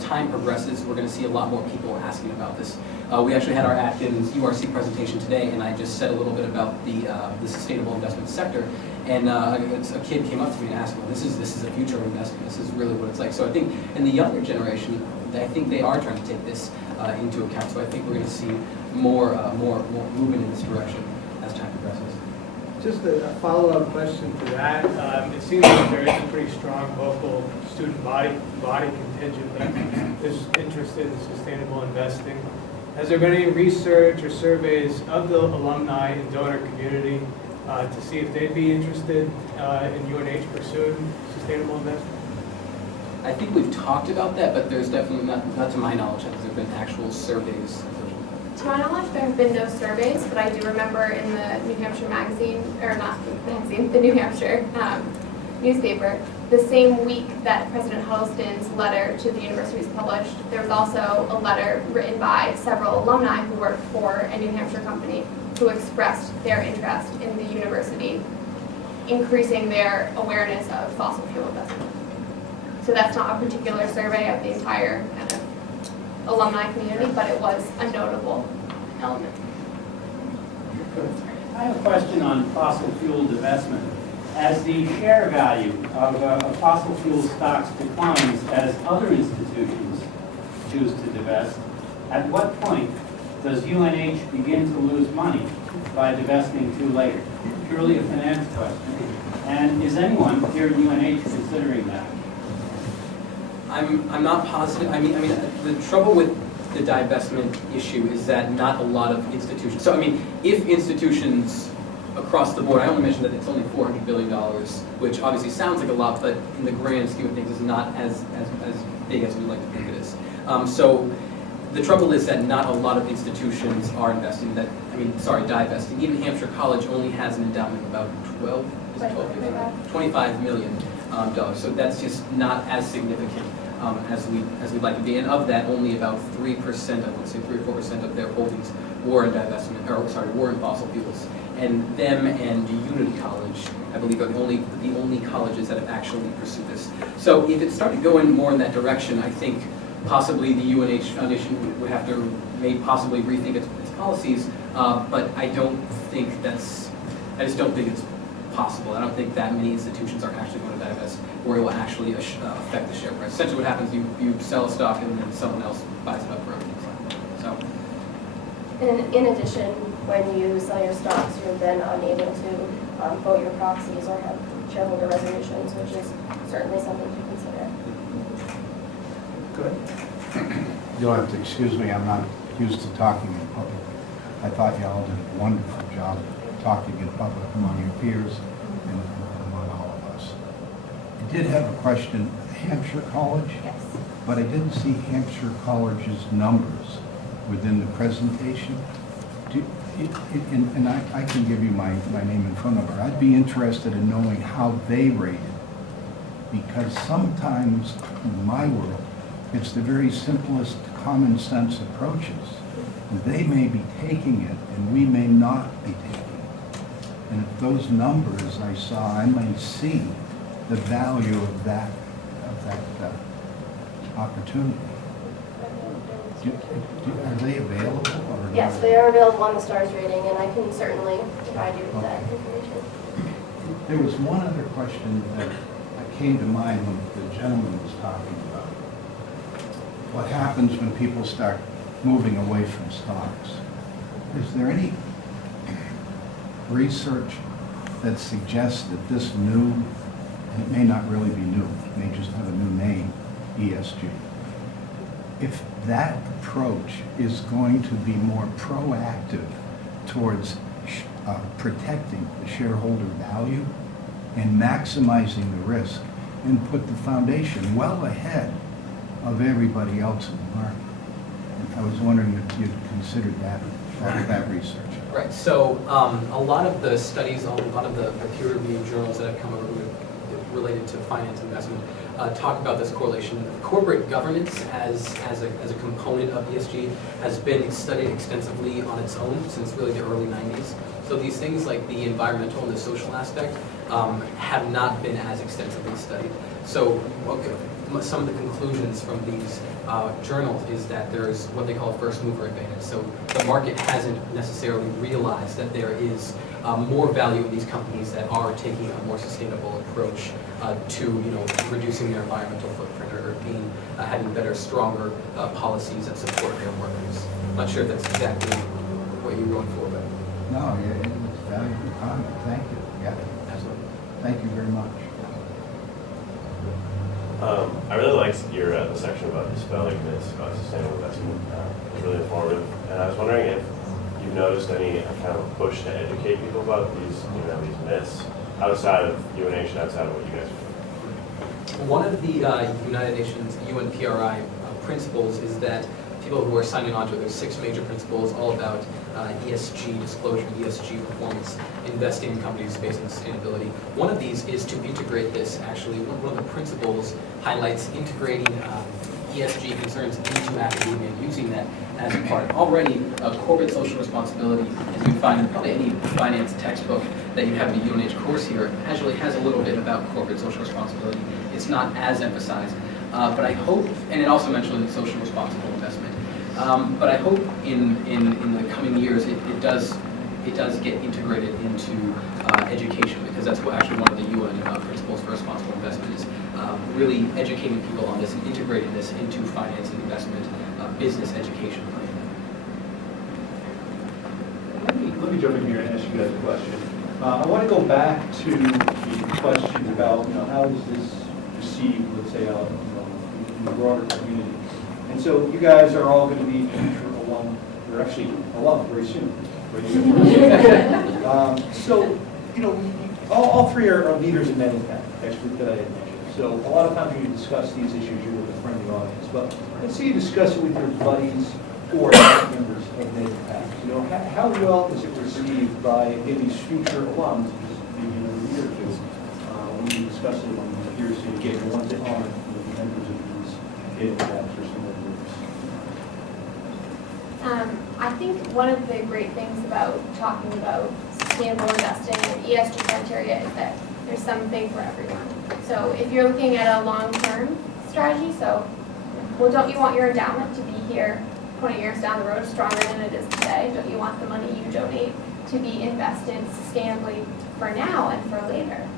time progresses, we're going to see a lot more people asking about this. We actually had our Atkins URC presentation today, and I just said a little bit about the sustainable investment sector, and a kid came up to me and asked, well, this is a future of investing. This is really what it's like. So I think in the younger generation, I think they are trying to take this into account. So I think we're going to see more movement in this direction as time progresses. Just a follow-up question to that. It seems like there is a pretty strong local student body contingent that is interested in sustainable investing. Has there been any research or surveys of the alumni and donor community to see if they'd be interested in UNH pursuing sustainable investing? I think we've talked about that, but there's definitely not to my knowledge, has there been actual surveys. To my knowledge, there have been no surveys, but I do remember in the New Hampshire magazine, or not the magazine, the New Hampshire newspaper, the same week that President Huddleston's letter to the university was published, there was also a letter written by several alumni who worked for a New Hampshire company who expressed their interest in the university increasing their awareness of fossil fuel investment. So that's not a particular survey of the entire kind of alumni community, but it was a notable element. I have a question on fossil fuel divestment. As the share value of fossil fuel stocks declines as other institutions choose to divest, at what point does UNH begin to lose money by divesting too late? Purely a finance question. And is anyone here at UNH considering that? I'm not positive. I mean, the trouble with the divestment issue is that not a lot of institutions. So, I mean, if institutions across the board, I only mentioned that it's only $400 billion, which obviously sounds like a lot, but in the grand scheme of things is not as big as we like to think it is. So, the trouble is that not a lot of institutions are divesting. Even Hampshire College only has an endowment of about $25 million. So that's just not as significant as we'd like to be. And of that, only about 3%, I would say 3 or 4% of their holdings were in were in fossil fuels. And them and Unity College, I believe, are the only colleges that have actually pursued this. So if it started going more in that direction, I think possibly the UNH Foundation would have to possibly rethink its policies. But I just don't think it's possible. I don't think that many institutions are actually going to divest where it will actually affect the share price. Essentially what happens, you sell a stock and then someone else buys it up for everything. So. And in addition, when you sell your stocks, you're then unable to vote your proxies or have shareholder resolutions, which is certainly something to consider. Go ahead. You'll have to excuse me, I'm not used to talking in public. I thought y'all did a wonderful job talking in public among your peers and among all of us. I did have a question, Hampshire College? Yes. But I didn't see Hampshire College's numbers within the presentation. And I can give you my name and phone number. I'd be interested in knowing how they rated, because sometimes in my world, it's the very simplest common sense approaches. They may be taking it and we may not be taking it. And if those numbers I saw, I might see the value of that opportunity. Are they available? Or Yes, they are available on the STARS rating, and I can certainly provide you with that information. There was one other question that came to mind when the gentleman was talking about. what happens when people start moving away from stocks. Is there any research that suggests that this new, and it may not really be new, it may just have a new name, ESG, if that approach is going to be more proactive towards protecting the shareholder value and maximizing the risk, and put the foundation well ahead of everybody else in the market? And I was wondering if you'd considered that research. Right, so a lot of the studies, a lot of the peer-reviewed journals that have come out related to finance investment talk about this correlation. Corporate governance as a component of ESG has been studied extensively on its own since really the early 90s. So these things like the environmental and the social aspect have not been as extensively studied. So some of the conclusions from these journals is that there is what they call a first mover advantage. So the market hasn't necessarily realized that there is more value in these companies that are taking a more sustainable approach to reducing their environmental footprint or having better, stronger policies that support their workers. I'm not sure if that's exactly what you're going for, but No, yeah, it's a valuable comment. Thank you. Yeah, absolutely. thank you very much. I really liked your the section about dispelling myths about sustainable investment. It was really informative, and I was wondering if you've noticed any kind of push to educate people about these myths outside of UNH and outside of what you guys are doing. One of the United Nations UNPRI principles is that people who are signing on to it, there's 6 major principles all about ESG disclosure, ESG performance, investing in companies based on sustainability. One of these is to integrate this. Actually, one of the principles highlights integrating ESG concerns into academia, using that as a part. Already, corporate social responsibility, as you find in probably any finance textbook that you have in a UNH course here, actually has a little bit about corporate social responsibility. It's not as emphasized. But I hope, and it also mentioned social responsible investment. But I hope in the coming years it does get integrated into education, because that's what actually one of the UN principles for responsible investment is, really educating people on this and integrating this into finance and investment business education. Let me jump in here and ask you guys a question. I want to go back to the question about how is this received, let's say, in the broader community. And so you guys are all going to be future alum. You're actually alum very soon. So, all 3 are leaders in net impact, experts that I had mentioned. So a lot of times when you discuss these issues, you're with a friendly audience. But let's say you discuss it with your buddies or members of net impact. How well is it received by these future alums, maybe another year or two, when you discuss it among your peers, so you get the ones that aren't members of these net impacts or similar groups? I think one of the great things about talking about sustainable investing and ESG criteria is that there's something for everyone. So if you're looking at a long-term strategy, don't you want your endowment to be here 20 years down the road stronger than it is today? Don't you want the money you donate to be invested sustainably for now and for later?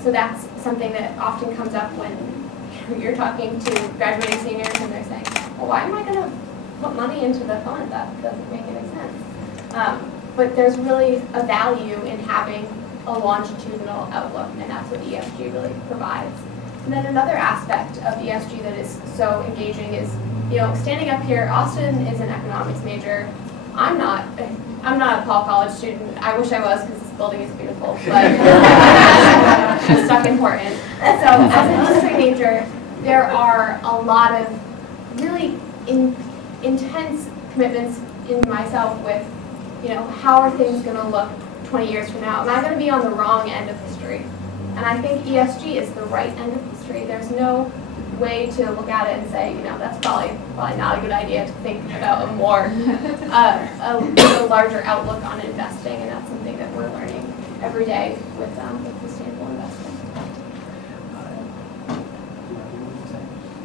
So that's something that often comes up when you're talking to graduating seniors and they're saying, well, why am I going to put money into the fund? That doesn't make any sense. But there's really a value in having a longitudinal outlook, and that's what ESG really provides. And then another aspect of ESG that is so engaging is, standing up here, Austin is an economics major. I'm not a Paul College student. I wish I was, because this building is beautiful, but it's stuck in Portland. So as an history major, there are a lot of really intense commitments in myself with, how are things going to look 20 years from now? Am I going to be on the wrong end of history? And I think ESG is the right end of history. There's no way to look at it and say, that's probably not a good idea to think about a more, a larger outlook on investing, and that's something that we're learning every day with sustainable investing.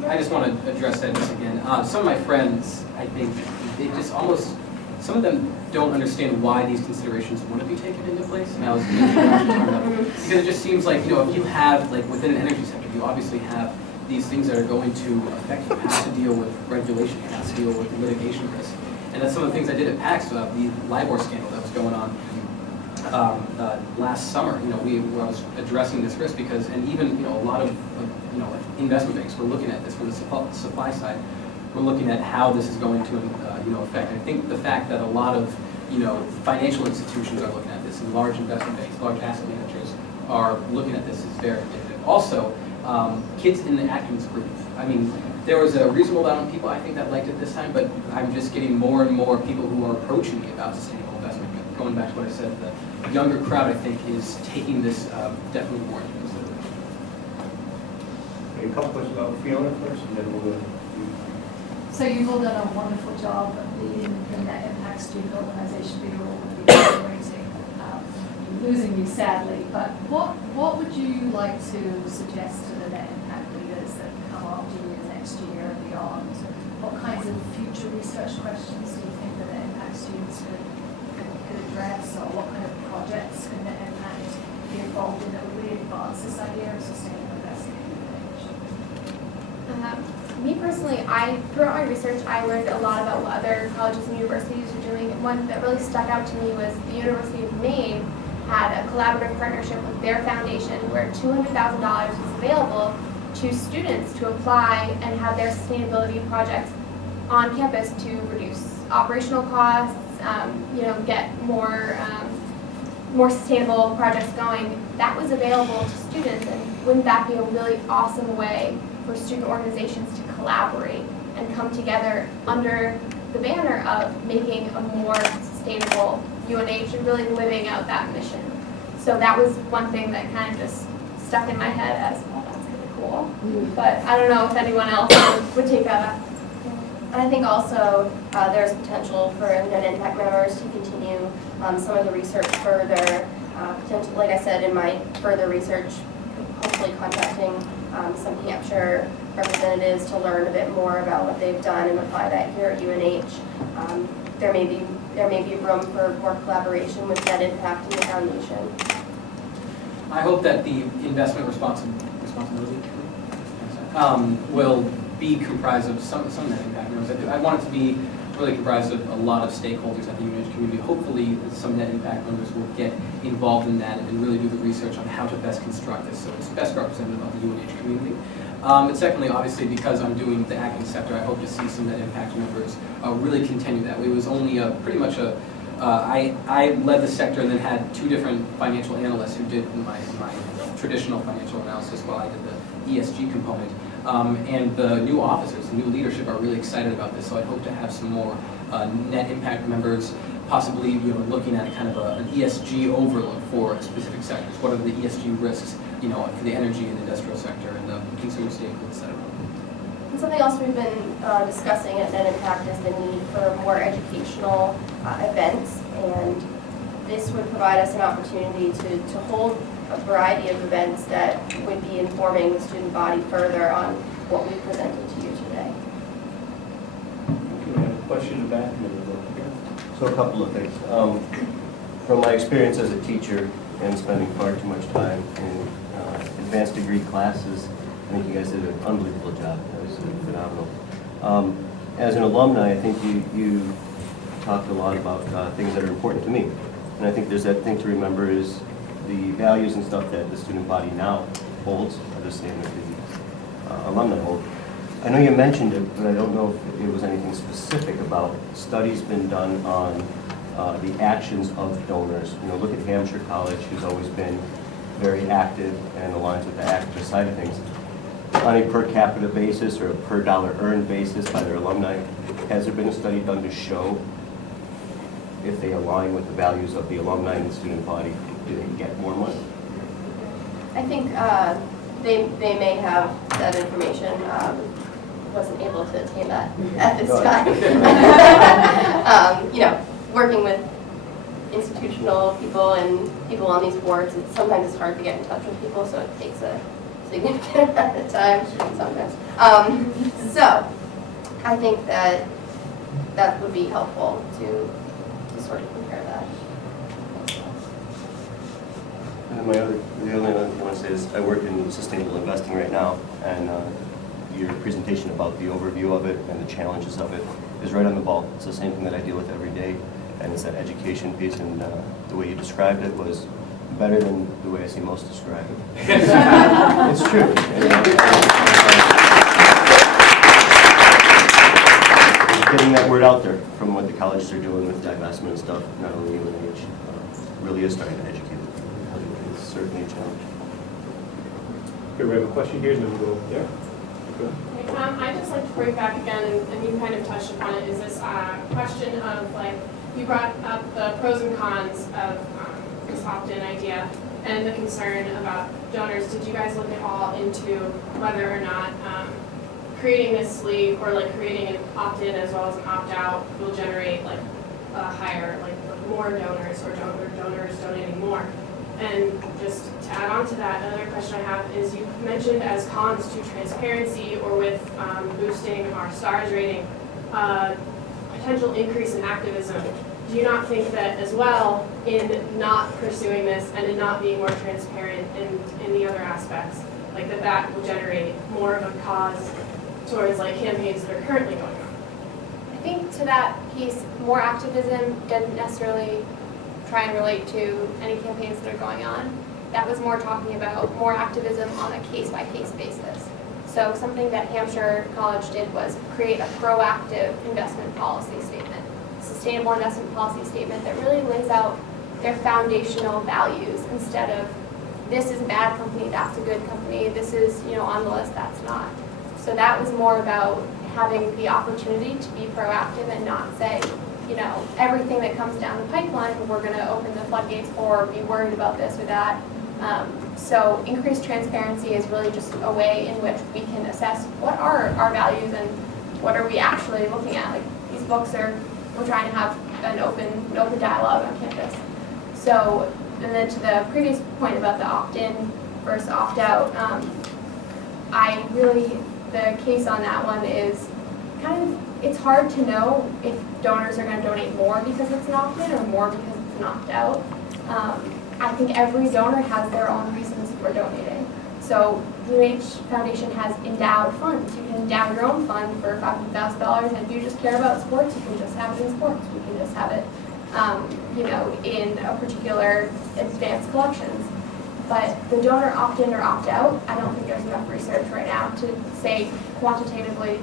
I just want to address that just again. Some of my friends, I think, they just almost, some of them don't understand why these considerations wouldn't be taken into place. And I was because it just seems like, if you have, like within an energy sector, you obviously have these things that are going to affect you, have to deal with regulation, have to deal with litigation risk. And that's some of the things I did at PAX, the LIBOR scandal that was going on last summer. You know, I was addressing this risk because, and even, you know, a lot of like investment banks were looking at this from the supply side. We're looking at how this is going to, affect. I think the fact that a lot of, financial institutions are looking at this, and large investment banks, large asset managers are looking at this is very indicative. Also, kids in the Atkins group. I mean, there was a reasonable amount of people I think that liked it this time, but I'm just getting more and more people who are approaching me about sustainable investment. Going back to what I said, the younger crowd I think is taking this definitely more into consideration. Okay, a couple questions about Fiona first, and then we'll go to you. So you've all done a wonderful job of leading the Net Impact Student Organisation. We were all going to be celebrating losing you sadly, but what would you like to suggest to the Net Impact leaders that come after you next year and beyond? What kinds of future research questions do you think the Net Impact students could address, or what kind of projects can Net Impact be involved in that would really advance this idea of sustainable investing? Me personally, throughout my research, I learned a lot about what other colleges and universities are doing. And one that really stuck out to me was the University of Maine had a collaborative partnership with their foundation where $200,000 was available to students to apply and have their sustainability projects on campus to reduce operational costs, get more sustainable projects going. That was available to students, and wouldn't that be a really awesome way for student organizations to collaborate and come together under the banner of making a more sustainable UNH and really living out that mission. So that was one thing that kind of just stuck in my head as, well, that's kind of cool. But I don't know if anyone else would take that up. I think also there's potential for Net Impact members to continue some of the research further. Potentially, like I said, in my further research, hopefully contacting some Hampshire representatives to learn a bit more about what they've done and apply that here at UNH. There may be room for more collaboration with Net Impact and the foundation. I hope that the investment responsibility will be comprised of some Net Impact members. I want it to be really comprised of a lot of stakeholders at the UNH community. Hopefully, some Net Impact members will get involved in that and really do the research on how to best construct this so it's best representative of the UNH community. And secondly, obviously, because I'm doing the Atkins sector, I hope to see some Net Impact members really continue that. It was only pretty much I led the sector and then had two different financial analysts who did my traditional financial analysis while I did the ESG component. And the new officers, the new leadership are really excited about this, so I hope to have some more Net Impact members possibly looking at kind of an ESG overlook for specific sectors. What are the ESG risks for the energy and industrial sector and the consumer staples, et cetera. And something else we've been discussing at Net Impact is the need for more educational events, and this would provide us an opportunity to hold a variety of events that would be informing the student body further on what we presented to you today. Okay, we have a question in the back, and then we'll go here. So a couple of things. From my experience as a teacher and spending far too much time in advanced degree classes, I think you guys did an unbelievable job. That was phenomenal. As an alumni, I think you talked a lot about things that are important to me. And I think there's that thing to remember is the values and stuff that the student body now holds are the same that the alumni hold. I know you mentioned it, but I don't know if it was anything specific about studies been done on the actions of donors. Look at Hampshire College, who's always been very active and aligns with the activist side of things. On a per capita basis or a per dollar earned basis by their alumni, has there been a study done to show if they align with the values of the alumni and the student body, do they get more money? I think they may have that information. Wasn't able to attain that at this time. Working with institutional people and people on these boards, sometimes it's hard to get in touch with people, so it takes a significant amount of time sometimes. So I think that would be helpful to sort of compare that. And the only other thing I want to say is I work in sustainable investing right now, and your presentation about the overview of it and the challenges of it is right on the ball. It's the same thing that I deal with every day, and it's that education piece, and the way you described it was better than the way I see most describe it. It's true. Getting that word out there from what the colleges are doing with divestment and stuff, not only UNH, really is starting to educate. It's certainly a challenge. Okay, we have a question here, and then we'll go there. Go. I'd just like to bring back again, and you kind of touched upon it, is this question of, like, you brought up the pros and cons of this opt-in idea and the concern about donors. Did you guys look at all into whether or not creating this sleeve or like creating an opt-in as well as an opt-out will generate like a higher, like more donors or donors donating more? And just to add on to that, another question I have is you mentioned as cons to transparency or with boosting our STARS rating, potential increase in activism. Do you not think that as well in not pursuing this and in not being more transparent in the other aspects, like that will generate more of a cause towards like campaigns that are currently going on? I think to that piece, more activism doesn't necessarily try and relate to any campaigns that are going on. That was more talking about more activism on a case-by-case basis. So something that Hampshire College did was create a proactive investment policy statement, sustainable investment policy statement that really lays out their foundational values instead of this is a bad company, that's a good company, this is on the list, that's not. So that was more about having the opportunity to be proactive and not say, everything that comes down the pipeline, we're going to open the floodgates for, or be worried about this or that. So increased transparency is really just a way in which we can assess what are our values and what are we actually looking at. Like these books we're trying to have an open dialogue on campus. So, and then to the previous point about the opt-in versus opt-out, the case on that one is it's hard to know if donors are going to donate more because it's an opt-in or more because it's an opt-out. I think every donor has their own reasons for donating. So UH Foundation has endowed funds. You can endow your own fund for $500,000, and if you just care about sports, you can just have it in sports. You can just have it, in a particular advanced collections. But the donor opt-in or opt-out, I don't think there's enough research right now to say quantitatively,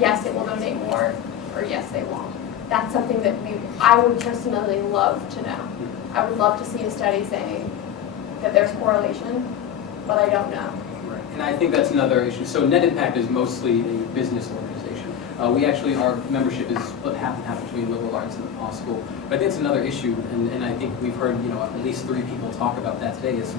yes, it will donate more, or yes, they won't. That's something that I would personally love to know. I would love to see a study saying that there's correlation, but I don't know. Right. And I think that's another issue. So Net Impact is mostly a business organization. Our membership is split half and half between liberal arts and law school. But I think it's another issue, and I think we've heard at least 3 people talk about that today, is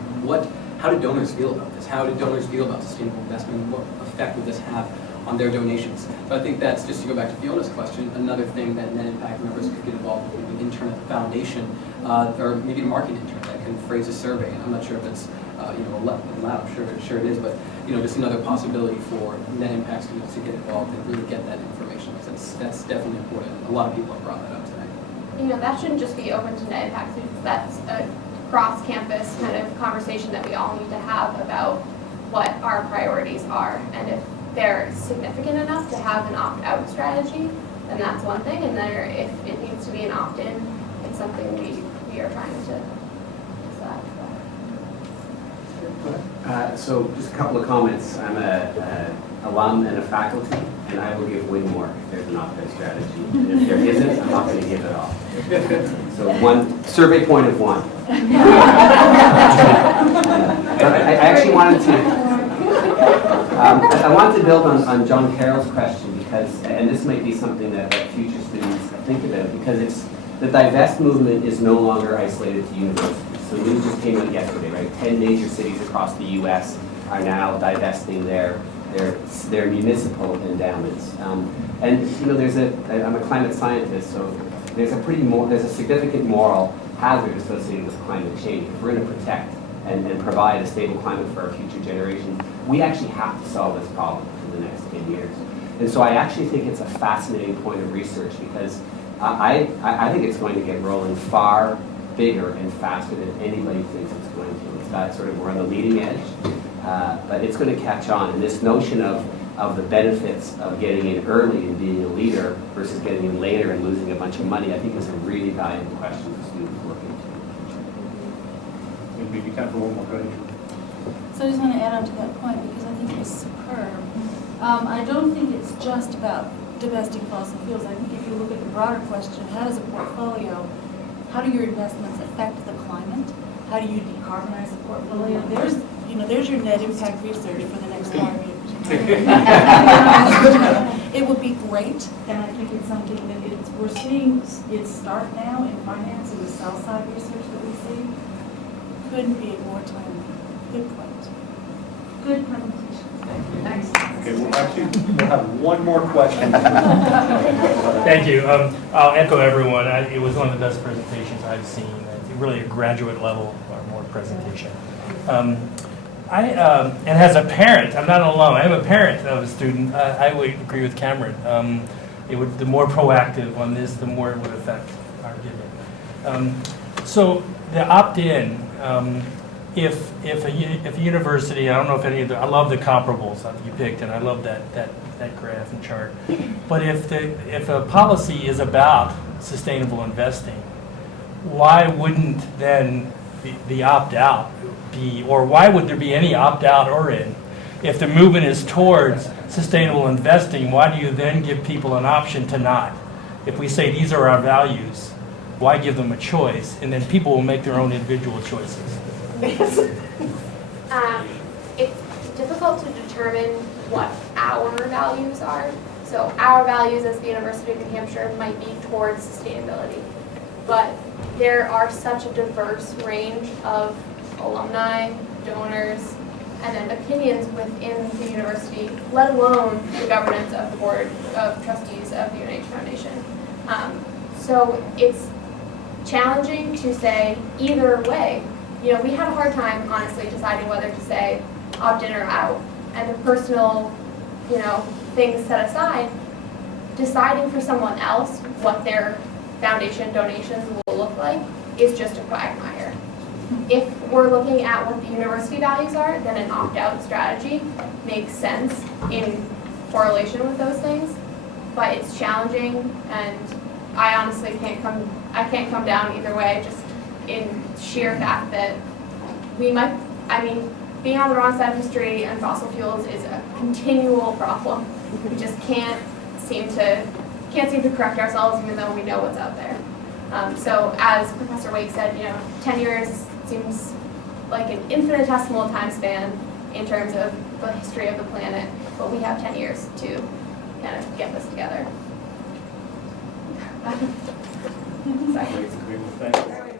how do donors feel about this? How do donors feel about sustainable investment? What effect would this have on their donations? So I think that's, just to go back to Fiona's question, another thing that Net Impact members could get involved with, maybe an intern at the foundation, or maybe a marketing intern that can phrase a survey. And I'm not sure if it's allowed, I'm sure it is, but just another possibility for Net Impact students to get involved and really get that information. That's definitely important. A lot of people have brought that up today. That shouldn't just be open to Net Impact students. That's a cross-campus kind of conversation that we all need to have about what our priorities are. And if they're significant enough to have an opt-out strategy, then that's one thing. And then if it needs to be an opt-in, it's something we are trying to decide. So just a couple of comments. I'm an alum and a faculty, and I will give way more if there's an opt-out strategy. And if there isn't, I'm not going to give it all. So one survey point of 1. I actually wanted to. I wanted to build on John Carroll's question because, and this might be something that future students think about, because the divest movement is no longer isolated to universities. So news just came out yesterday, right? 10 major cities across the U.S. are now divesting their municipal endowments. And I'm a climate scientist, so there's a significant moral hazard associated with climate change. If we're going to protect and provide a stable climate for our future generations, we actually have to solve this problem in the next 10 years. And so I actually think it's a fascinating point of research because I think it's going to get rolling far bigger and faster than anybody thinks it's going to. It's that we're on the leading edge, but it's going to catch on. And this notion of of the benefits of getting in early and being a leader versus getting in later and losing a bunch of money, I think is a really valuable question for students to look into. Maybe time for one more question. So I just want to add on to that point because I think it's superb. I don't think it's just about divesting fossil fuels. I think if you look at the broader question, how does a portfolio, how do your investments affect the climate? How do you decarbonize a portfolio? There's your net impact research for the next 5 years. It would be great, and I think it's something that we're seeing it start now in finance and the sell side research that we see. Couldn't be more timely. Good point. Good presentation. Thanks. Okay, we'll have one more question. Thank you. I'll echo everyone. It was one of the best presentations I've seen. Really a graduate level or more presentation. And as a parent, I'm not alone. I'm a parent of a student. I would agree with Cameron. The more proactive on this, the more it would affect our giving. So the opt-in, if a university, I don't know if any of I love the comparables that you picked, and I love that graph and chart. But if a policy is about sustainable investing, why wouldn't then the opt-out be, or why would there be any opt-out or in? If the movement is towards sustainable investing, why do you then give people an option to not? If we say these are our values, why give them a choice? And then people will make their own individual choices. It's difficult to determine what our values are. So our values as the University of New Hampshire might be towards sustainability. But there are such a diverse range of alumni, donors, and then opinions within the university, let alone the governance of the Board of Trustees of the UNH Foundation. So it's challenging to say either way. We had a hard time, honestly, deciding whether to say opt-in or out. And the personal, things set aside, deciding for someone else what their foundation donations will look like is just a quagmire. If we're looking at what the university values are, then an opt-out strategy makes sense in correlation with those things, but it's challenging, and I honestly can't come down either way, just in sheer fact that being on the wrong side of history and fossil fuels is a continual problem. We just can't seem to correct ourselves even though we know what's out there. So as Professor Wake said, 10 years seems like an infinitesimal time span in terms of the history of the planet, but we have 10 years to kind of get this together. Thank you.